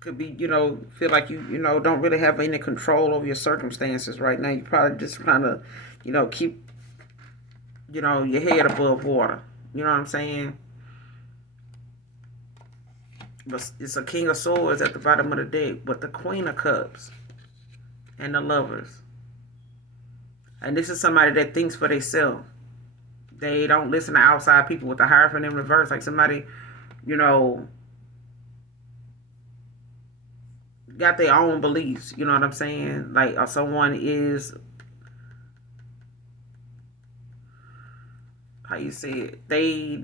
Could be, you know, feel like you know, don't really have any control over your circumstances right now. You probably just trying to, you know, keep, you know, your head above water. You know what I'm saying? But it's a King of Swords at the bottom of the deck, but the Queen of Cups and the Lovers. And this is somebody that thinks for themselves. They don't listen to outside people with the Hierophant in reverse. Like somebody, you know, got their own beliefs. You know what I'm saying? Like, or someone is, how you say it? They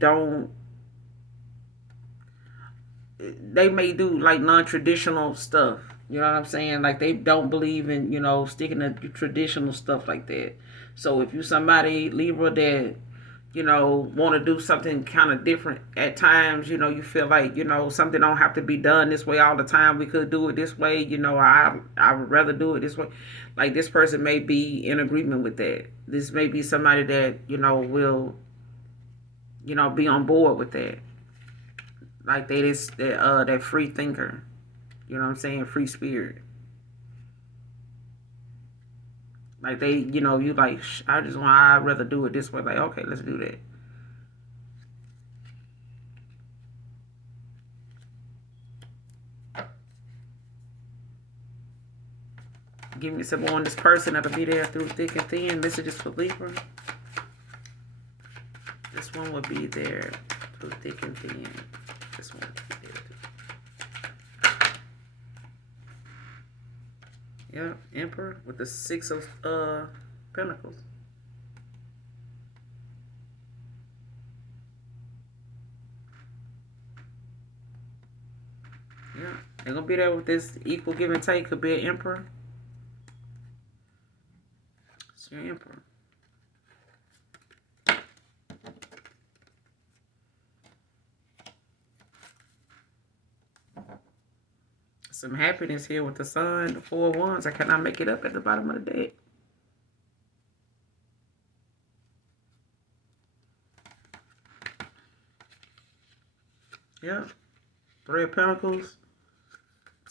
may do like non-traditional stuff. You know what I'm saying? Like they don't believe in, you know, sticking to traditional stuff like that. So if you somebody, Libra, that, you know, want to do something kind of different at times, you know, you feel like, you know, something don't have to be done this way all the time. We could do it this way. You know, I would rather do it this way. Like this person may be in agreement with that. This may be somebody that, you know, will, you know, be on board with that. Like that free thinker. You know what I'm saying? Free spirit. Like they, you know, you like, I'd rather do it this way. Like, okay, let's do that. Give me some more on this person that'll be there through thick and thin. Messages for Libra. This one will be there through thick and thin. This one will be there. Yeah, Emperor with the Six of Pentacles. Yeah, they're gonna be there with this equal give and take. Could be an Emperor. It's your Emperor. Some happiness here with the Sun, the Four of Wands. I cannot make it up at the bottom of the deck. Yeah. Three of Pentacles.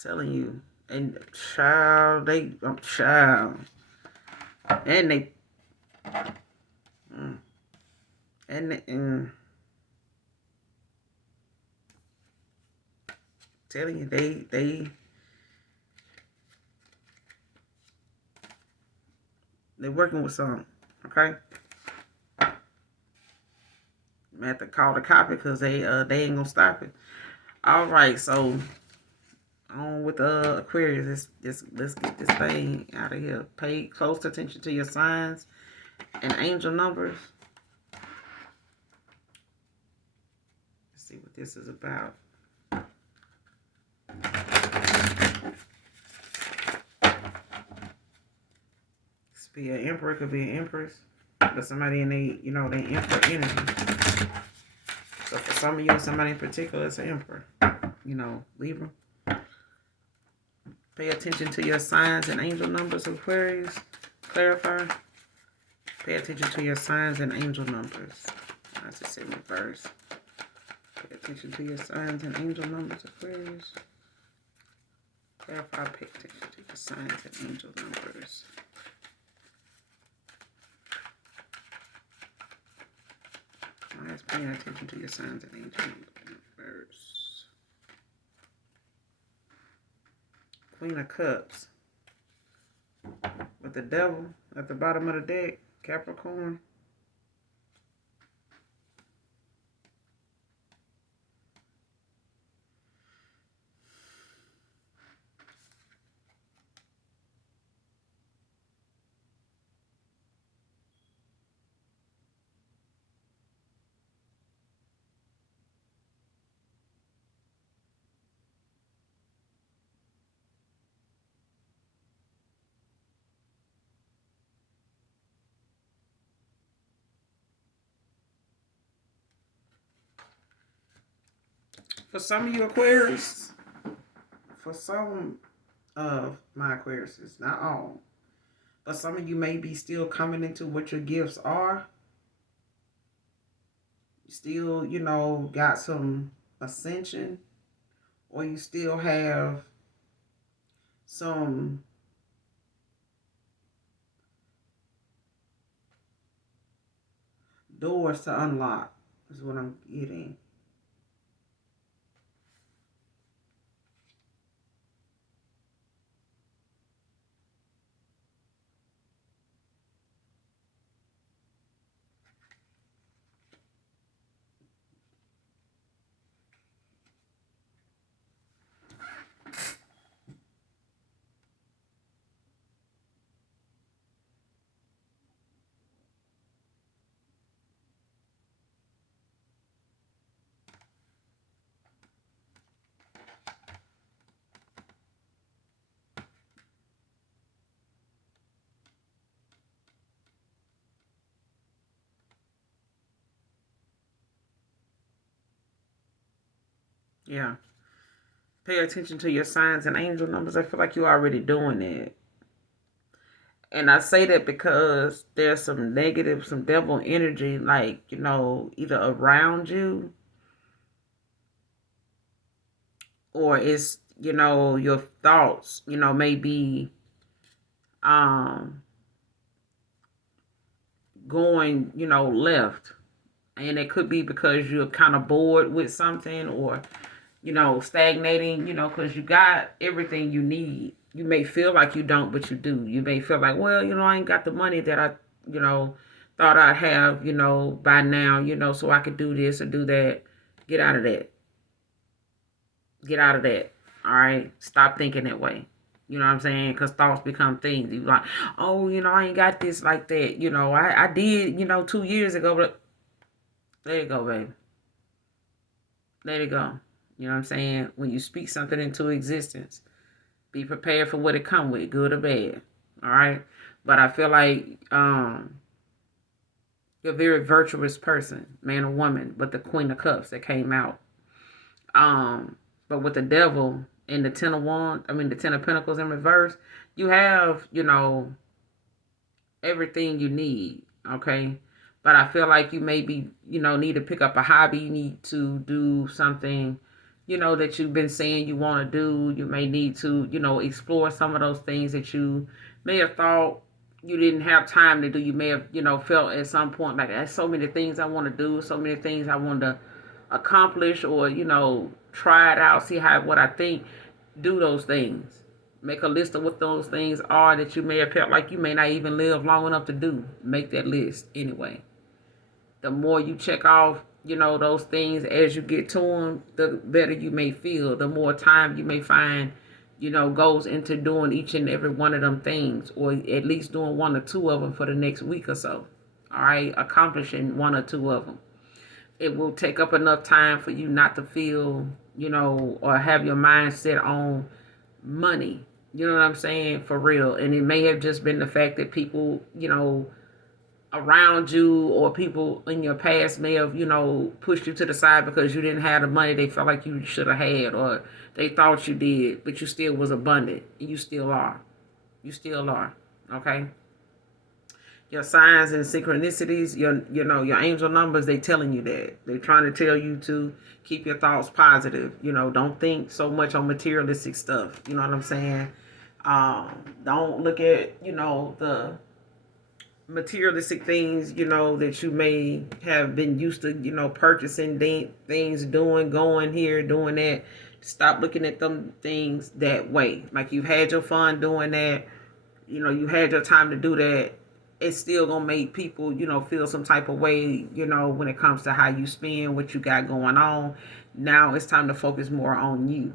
telling you. And child, child. And they, telling you, they're working with something, okay? I have to call the copy because they ain't gonna stop it. All right, so on with Aquarius. Let's get this thing out of here. Pay close attention to your signs and angel numbers. Let's see what this is about. This could be an emperor, could be an empress, but somebody in they emperor energy. So for some of you, somebody in particular, it's an emperor. Libra. Pay attention to your signs and angel numbers, Aquarius. Clarify. Pay attention to your signs and angel numbers. I just said reverse. Pay attention to your signs and angel numbers, Aquarius. Clarify. Pay attention to your signs and angel numbers. Alright, paying attention to your signs and angel numbers. Queen of Cups. With the devil at the bottom of the deck. Capricorn. For some of you Aquarius, for some of my Aquariuses, not all, but some of you may be still coming into what your gifts are. You still, got some ascension, or you still have some doors to unlock, is what I'm getting. Yeah. Pay attention to your signs and angel numbers. I feel like you're already doing it. And I say that because there's some negative, some devil energy, like, either around you or it's, your thoughts, maybe going, left. And it could be because you're kind of bored with something or, stagnating, because you got everything you need. You may feel like you don't, but you do. You may feel like, well, I ain't got the money that I, thought I'd have, by now, so I could do this or do that. Get out of that. Get out of that. All right? Stop thinking that way. You know what I'm saying? Because thoughts become things. You're like, oh, I ain't got this like that. I did, 2 years ago, but let it go, baby. Let it go. You know what I'm saying? When you speak something into existence, be prepared for what it come with, good or bad. All right? But I feel like you're a very virtuous person, man or woman, but the Queen of Cups that came out. But with the devil and the the Ten of Pentacles in reverse, you have, everything you need, okay? But I feel like you maybe, need to pick up a hobby. You need to do something you know, that you've been saying you want to do. You may need to, you know, explore some of those things that you may have thought you didn't have time to do. You may have, you know, felt at some point like, there's so many things I want to do, so many things I want to accomplish, or, you know, try it out, see how, what I think. Do those things. Make a list of what those things are that you may have felt like you may not even live long enough to do. Make that list anyway. The more you check off, you know, those things as you get to them, the better you may feel. The more time you may find, you know, goes into doing each and every one of them things, or at least doing one or two of them for the next week or so. All right, accomplishing one or two of them. It will take up enough time for you not to feel, you know, or have your mind set on money. You know what I'm saying? For real. And it may have just been the fact that people, you know, around you or people in your past may have, you know, pushed you to the side because you didn't have the money they felt like you should have had, or they thought you did, but you still was abundant. And you still are. You still are. Okay? Your signs and synchronicities, your angel numbers, they telling you that. They're trying to tell you to keep your thoughts positive. You know, don't think so much on materialistic stuff. You know what I'm saying? Don't look at, you know, the materialistic things, you know, that you may have been used to, you know, purchasing things, doing, going here, doing that. Stop looking at them things that way. Like, you've had your fun doing that, you know, you had your time to do that. It's still gonna make people, you know, feel some type of way, you know, when it comes to how you spend, what you got going on. Now it's time to focus more on you.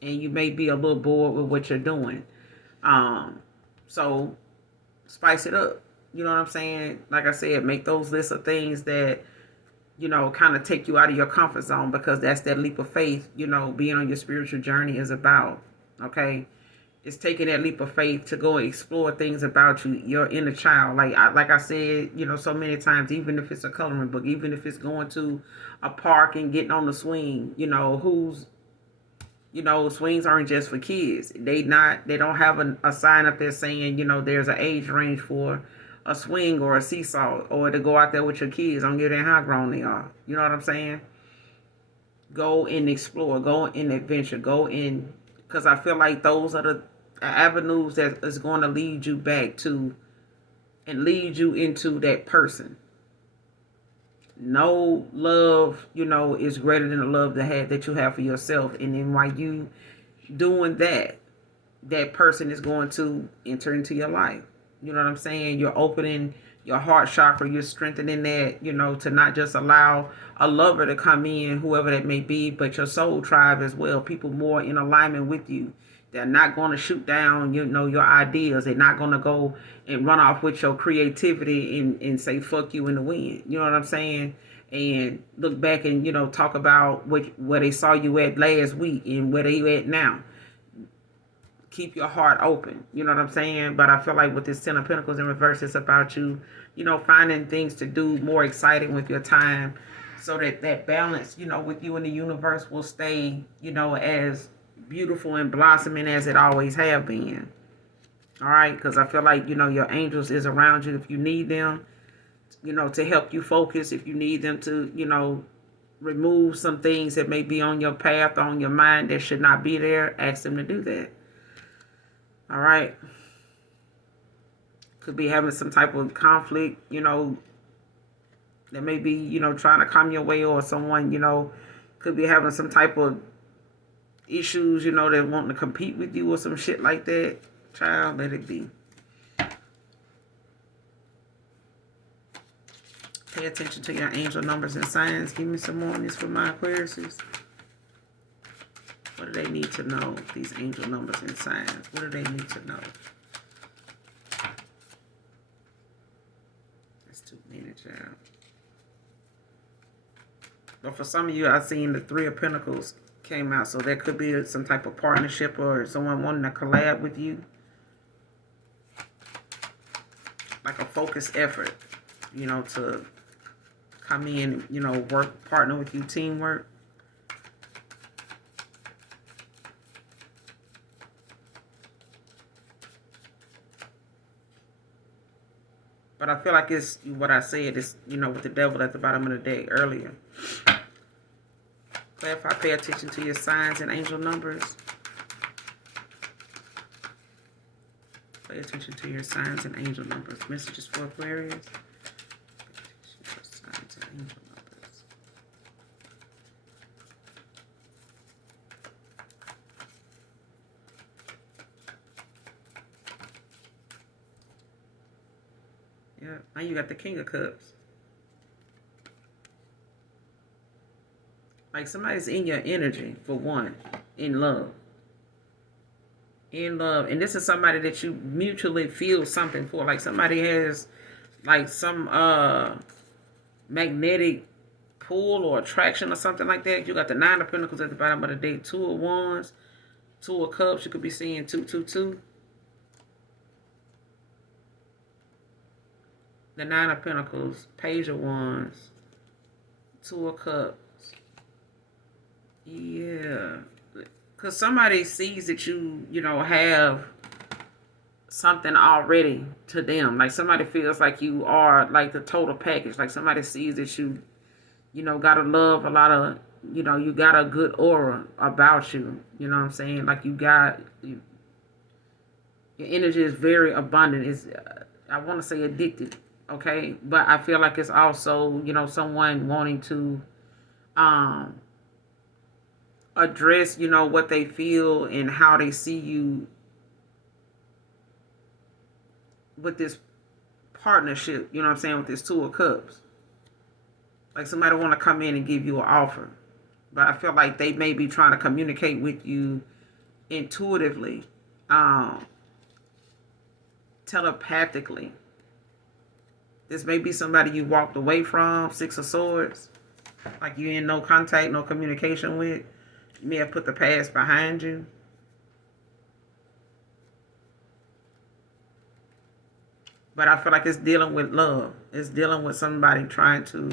And you may be a little bored with what you're doing. So spice it up. You know what I'm saying? Like I said, make those lists of things that, you know, kind of take you out of your comfort zone, because that's that leap of faith, you know, being on your spiritual journey is about. Okay? It's taking that leap of faith to go and explore things about you, your inner child. Like I said, you know, so many times, even if it's a coloring book, even if it's going to a park and getting on the swing, you know, you know, swings aren't just for kids. They don't have a sign up there saying, you know, there's an age range for a swing or a seesaw, or to go out there with your kids. I don't give a damn how grown they are. You know what I'm saying? Go and explore. Go in adventure. Go in, because I feel like those are the avenues that is going to lead you back to and lead you into that person. No love, you know, is greater than the love that you have for yourself. And then while you doing that, that person is going to enter into your life. You know what I'm saying? You're opening your heart chakra. You're strengthening that, you know, to not just allow a lover to come in, whoever that may be, but your soul tribe as well. People more in alignment with you. They're not going to shoot down, you know, your ideas. They're not going to go and run off with your creativity and say, fuck you in the wind. You know what I'm saying? And look back and, you know, talk about where they saw you at last week and where they at now. Keep your heart open. You know what I'm saying? But I feel like with this Ten of Pentacles in reverse, it's about you, you know, finding things to do more exciting with your time, so that that balance, you know, with you and the universe will stay, you know, as beautiful and blossoming as it always have been. All right? Because I feel like, you know, your angels is around you if you need them, you know, to help you focus. If you need them to, you know, remove some things that may be on your path or on your mind that should not be there, ask them to do that. All right. Could be having some type of conflict, you know, that may be, you know, trying to come your way, or someone, you know, could be having some type of issues, you know, that want to compete with you or some shit like that. Child, let it be. Pay attention to your angel numbers and signs. Give me some more on this for my Aquariuses. What do they need to know? These angel numbers and signs. What do they need to know? That's too many, child. But for some of you, I've seen the Three of Pentacles came out. So there could be some type of partnership or someone wanting to collab with you. Like a focused effort, you know, to come in, you know, work, partner with you, teamwork. But I feel like it's what I said is, you know, with the devil at the bottom of the deck earlier. Clarify, pay attention to your signs and angel numbers. Pay attention to your signs and angel numbers. Messages for Aquarius. Pay attention to your signs and angel numbers. Yeah, now you got the King of Cups. Like somebody's in your energy, for one, in love. In love. And this is somebody that you mutually feel something for. Like somebody has like some magnetic pull or attraction or something like that. You got the Nine of Pentacles at the bottom of the deck. Two of Wands. Two of Cups. You could be seeing 222. The Nine of Pentacles. Page of Wands. Two of Cups. Yeah. Because somebody sees that you know, have something already to them. Like somebody feels like you are like the total package. Like somebody sees that you know, got a love, a lot of, you know, you got a good aura about you. You know what I'm saying? Like your energy is very abundant. It's, I want to say addicted. Okay. But I feel like it's also, you know, someone wanting to, address, you know, what they feel and how they see you with this partnership, you know what I'm saying, with this Two of Cups. Like somebody want to come in and give you an offer. But I feel like they may be trying to communicate with you intuitively, telepathically. This may be somebody you walked away from, Six of Swords. Like you in no contact, no communication with. You may have put the past behind you. But I feel like it's dealing with love. It's dealing with somebody trying to...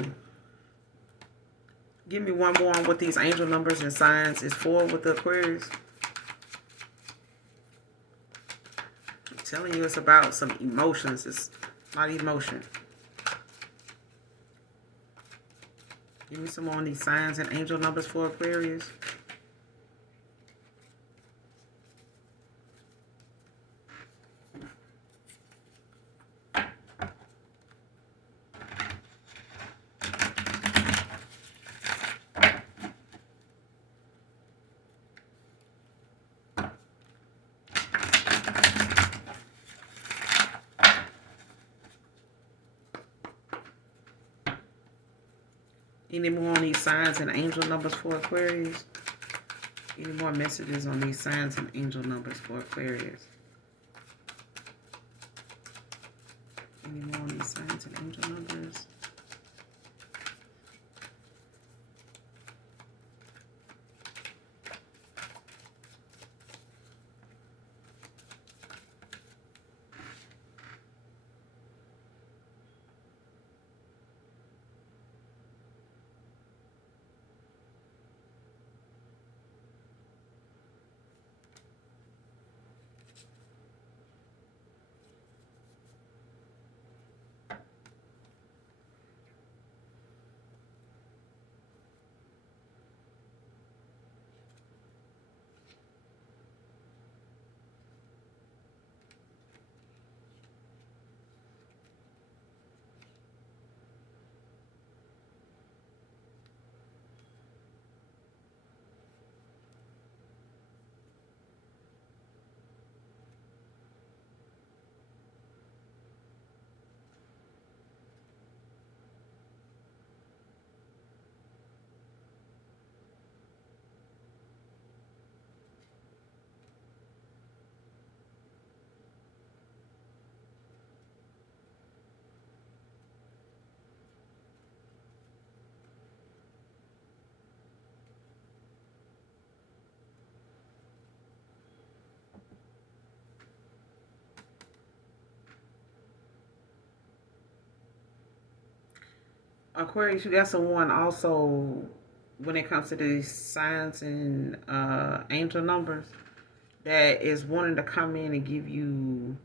Give me one more on what these angel numbers and signs is for with the Aquarius. I'm telling you, it's about some emotions. It's not emotion. Give me some more on these signs and angel numbers for Aquarius. Any more on these signs and angel numbers for Aquarius? Any more messages on these signs and angel numbers for Aquarius? Any more on these signs and angel numbers? Aquarius, you got someone also, when it comes to these signs and angel numbers, that is wanting to come in and give you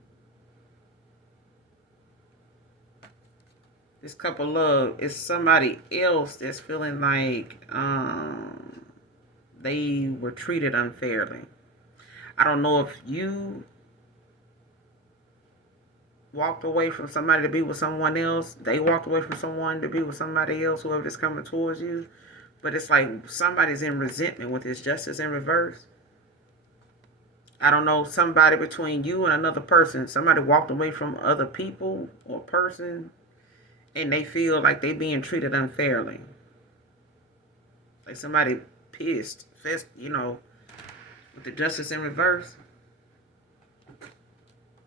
this cup of love. It's somebody else that's feeling like they were treated unfairly. I don't know if you walked away from somebody to be with someone else, they walked away from someone to be with somebody else, whoever is coming towards you. But it's like somebody's in resentment with this justice in reverse. I don't know, somebody between you and another person, somebody walked away from other people or person, and they feel like they being treated unfairly. Like somebody pissed, with the justice in reverse.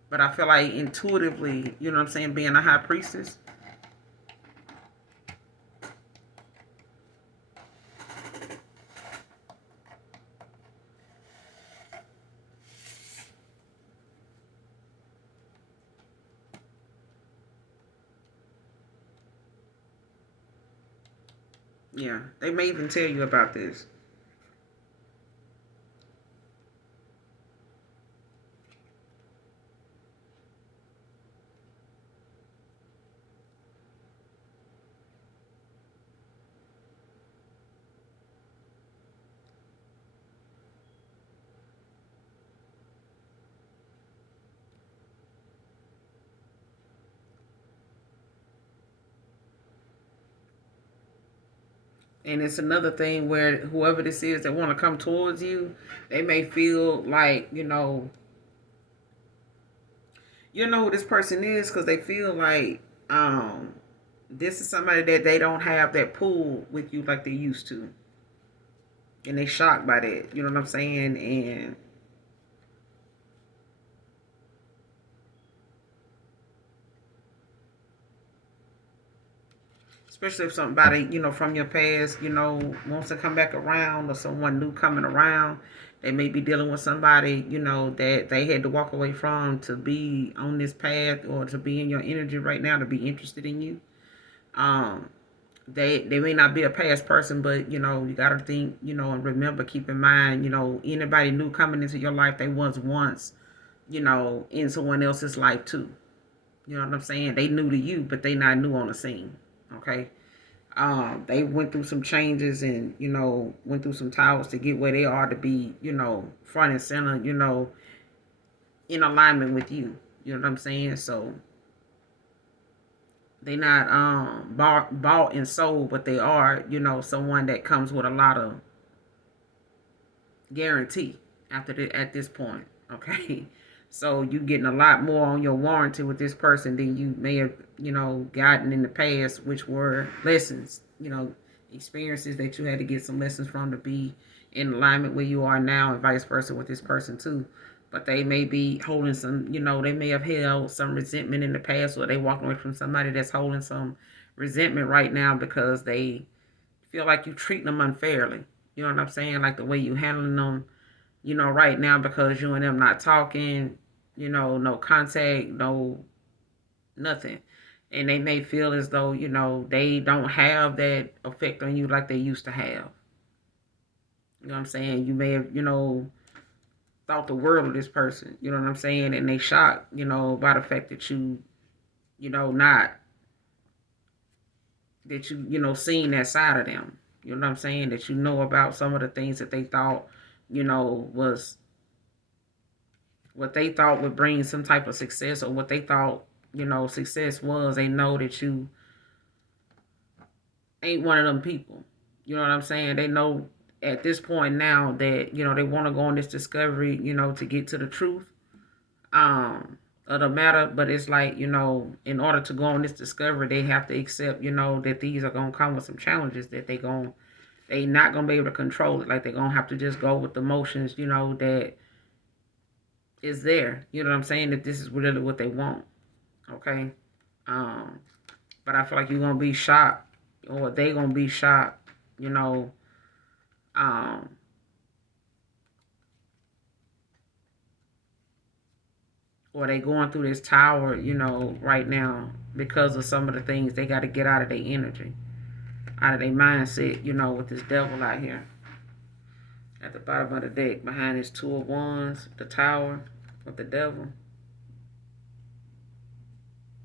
But I feel like intuitively, you know what I'm saying, being a high priestess, yeah, they may even tell you about this. And it's another thing where whoever this is that want to come towards you, they may feel like, you know who this person is because they feel like this is somebody that they don't have that pull with you like they used to. And they shocked by that. You know what I'm saying? And especially if somebody, from your past, wants to come back around or someone new coming around. They may be dealing with somebody, that they had to walk away from to be on this path or to be in your energy right now, to be interested in you. Um, they may not be a past person, but you gotta think, and remember, keep in mind, anybody new coming into your life, they was once, in someone else's life too. You know what I'm saying? They new to you, but they not new on the scene. Okay. They went through some changes and went through some towers to get where they are to be, front and center, in alignment with you. You know what I'm saying? So they not bought and sold, but they are, someone that comes with a lot of guarantee at this point. Okay. So you getting a lot more on your warranty with this person than you may have, gotten in the past, which were lessons, experiences that you had to get some lessons from to be in alignment where you are now, and vice versa with this person too. But they may be holding some, they may have held some resentment in the past, or they walking away from somebody that's holding some resentment right now because they feel like you treating them unfairly. You know what I'm saying? Like the way you handling them, right now, because you and them not talking, no contact, no nothing. And they may feel as though, they don't have that effect on you like they used to have. You know what I'm saying? You may have, thought the world of this person, you know what I'm saying? And they shocked, by the fact that not, that seen that side of them. You know what I'm saying? That about some of the things that they thought, was what they thought would bring some type of success, or what they thought, success was. They know that you ain't one of them people. You know what I'm saying? They know at this point now that, they want to go on this discovery, to get to the truth of the matter. But it's like, in order to go on this discovery, they have to accept, that these are going to come with some challenges that they not going to be able to control it. Like they're going to have to just go with the motions, that is there. You know what I'm saying? That this is really what they want. Okay. But I feel like you're gonna be shocked, or they gonna be shocked, um, or they going through this tower, right now because of some of the things they got to get out of their energy, out of their mindset, with this devil out here. At the bottom of the deck, behind this Two of Wands, the tower with the devil.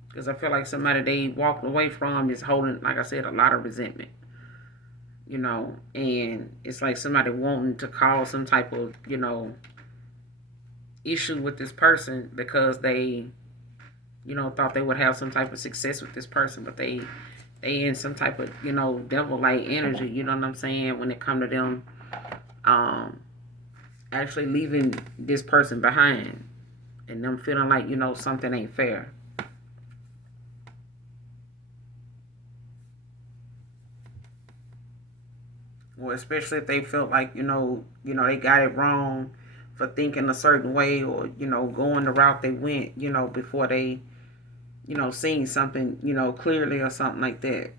Because I feel like somebody they walked away from is holding, like I said, a lot of resentment. you know, and it's like somebody wanting to cause some type of, you know, issue with this person because they, you know, thought they would have some type of success with this person, but they in some type of, you know, devil like energy, you know what I'm saying, when it come to them um actually leaving this person behind and them feeling like, you know, something ain't fair. Or especially if they felt like, they got it wrong for thinking a certain way, or, you know, going the route they went, you know, before they, you know, seen something, you know, clearly or something like that.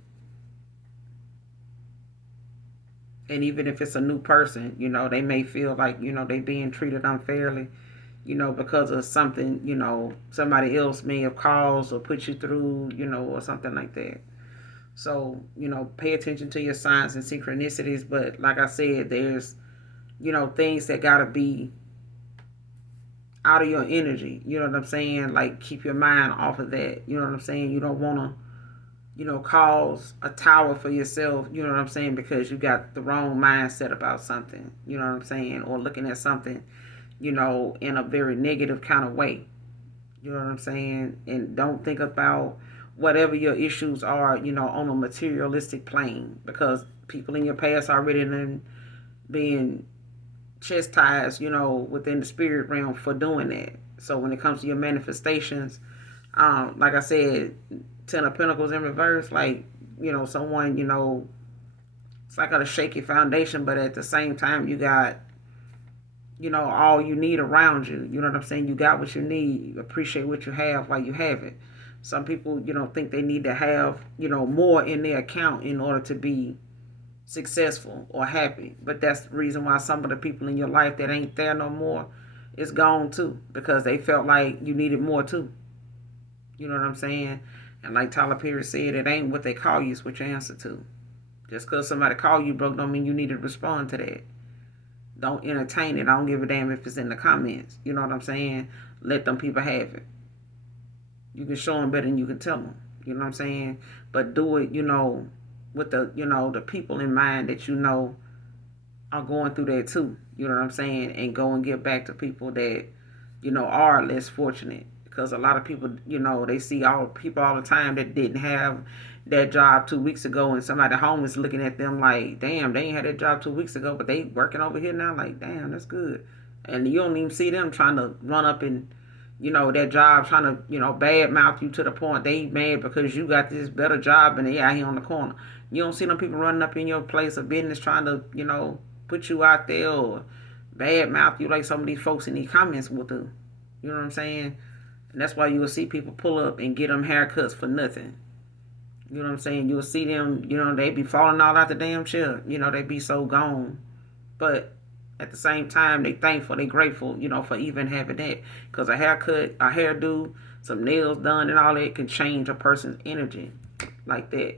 And even if it's a new person, you know, they may feel like, you know, they being treated unfairly, you know, because of something, you know, somebody else may have caused or put you through, you know, or something like that. So, you know, pay attention to your signs and synchronicities. But like I said, there's, you know, things that gotta be out of your energy. You know what I'm saying? Like, keep your mind off of that. You know what I'm saying? You don't wanna, you know, cause a tower for yourself, you know what I'm saying, because you got the wrong mindset about something, you know what I'm saying, or looking at something, you know, in a very negative kind of way, you know what I'm saying, and don't think about whatever your issues are, you know, on a materialistic plane, because people in your past already been being chastised, you know, within the spirit realm for doing that. So when it comes to your manifestations, like I said, Ten of Pentacles in reverse, like, you know, someone, you know, it's like a shaky foundation, but at the same time, you got, you know, all you need around you. You know what I'm saying? You got what you need. You appreciate what you have while you have it. Some people, you know, think they need to have, you know, more in their account in order to be successful or happy. But that's the reason why some of the people in your life that ain't there no more is gone too, because they felt like you needed more too. You know what I'm saying? And like Tyler Perry said, it ain't what they call you, it's what you answer to. Just because somebody call you broke don't mean you need to respond to that. Don't entertain it. I don't give a damn if it's in the comments. You know what I'm saying? Let them people have it. You can show them better than you can tell them. You know what I'm saying? But do it, you know, with the, you know, the people in mind that you know are going through that too. You know what I'm saying? And go and give back to people that, you know, are less fortunate. Because a lot of people, you know, they see all people all the time that didn't have that job 2 weeks ago, and somebody homeless looking at them like, damn, they ain't had that job 2 weeks ago, but they working over here now. Like, damn, that's good. And you don't even see them trying to run up and, you know, that job, trying to, you know, bad mouth you to the point they mad because you got this better job and they out here on the corner. You don't see them people running up in your place of business trying to, you know, put you out there or bad mouth you like some of these folks in these comments will do. You know what I'm saying? And that's why you will see people pull up and get them haircuts for nothing. You know what I'm saying? You'll see them, you know, they be falling all out the damn chair. You know, they be so gone. But at the same time, they thankful, they grateful, you know, for even having that. Because a haircut, a hairdo, some nails done and all that can change a person's energy like that.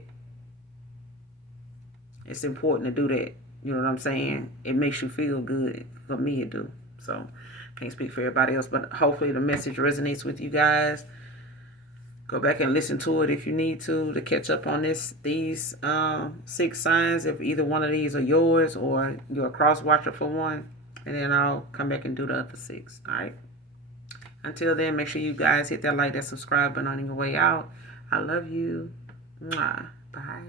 It's important to do that. You know what I'm saying? It makes you feel good. For me, it do. So, can't speak for everybody else, but hopefully the message resonates with you guys. Go back and listen to it if you need to catch up on these 6 signs. If either one of these are yours or you're a cross watcher for one, and then I'll come back and do the other 6. All right. Until then, make sure you guys hit that like, that subscribe button on your way out. I love you. Mwah. Bye.